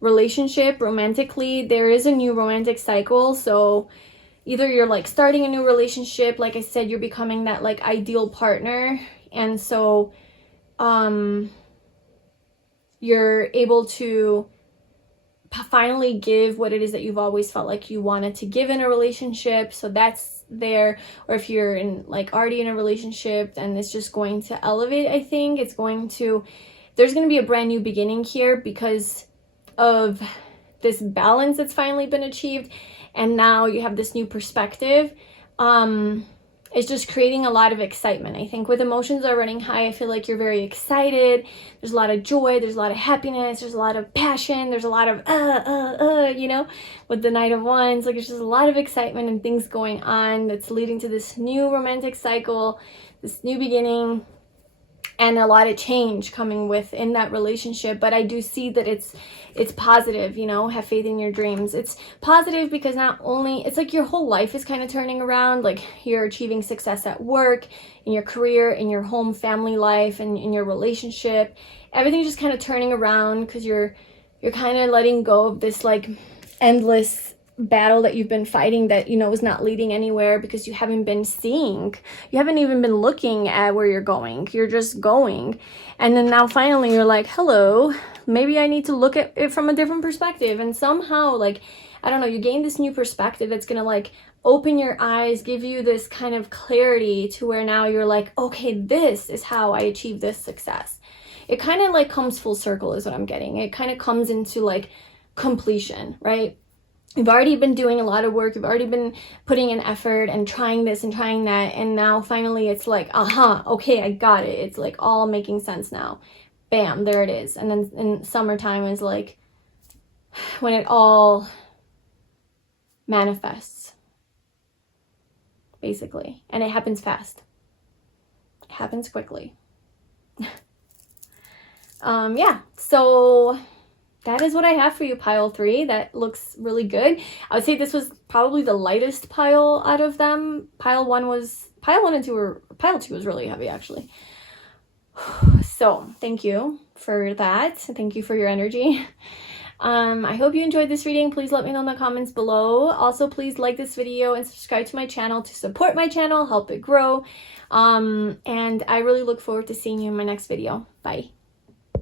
relationship romantically, there is a new romantic cycle. So either you're like starting a new relationship, like I said, you're becoming that like ideal partner, and so you're able to finally give what it is that you've always felt like you wanted to give in a relationship. So that's there. Or if you're in like already in a relationship, then it's just going to elevate. I think it's going to, there's going to be a brand new beginning here because of this balance that's finally been achieved, and now you have this new perspective. It's just creating a lot of excitement. I think with emotions are running high, I feel like you're very excited. There's a lot of joy, there's a lot of happiness, there's a lot of passion, there's a lot of you know, with the Knight of Wands, like it's just a lot of excitement and things going on that's leading to this new romantic cycle, this new beginning, and a lot of change coming within that relationship. But I do see that it's positive, you know, have faith in your dreams. It's positive because not only, it's like your whole life is kind of turning around, like you're achieving success at work, in your career, in your home family life, and in your relationship. Everything's just kind of turning around because you're kind of letting go of this like endless battle that you've been fighting that, you know, is not leading anywhere because you haven't been seeing, you haven't even been looking at where you're going. You're just going. And then now finally you're like, hello, maybe I need to look at it from a different perspective. And somehow, like, I don't know, you gain this new perspective that's gonna like open your eyes, give you this kind of clarity to where now you're like, okay, this is how I achieve this success. It kind of like comes full circle is what I'm getting. It kind of comes into like completion, right? You've already been doing a lot of work. You've already been putting in effort and trying this and trying that. And now finally it's like, okay, I got it. It's like all making sense now. Bam, there it is. And then in summertime is like when it all manifests, basically. And it happens fast. It happens quickly. Yeah, so that is what I have for you, pile 3. That looks really good. I would say this was probably the lightest pile out of them. Pile 1 and 2 were, pile 2 was really heavy actually. So thank you for that. Thank you for your energy. I hope you enjoyed this reading. Please let me know in the comments below. Also, please like this video and subscribe to my channel to support my channel, help it grow. And I really look forward to seeing you in my next video. Bye.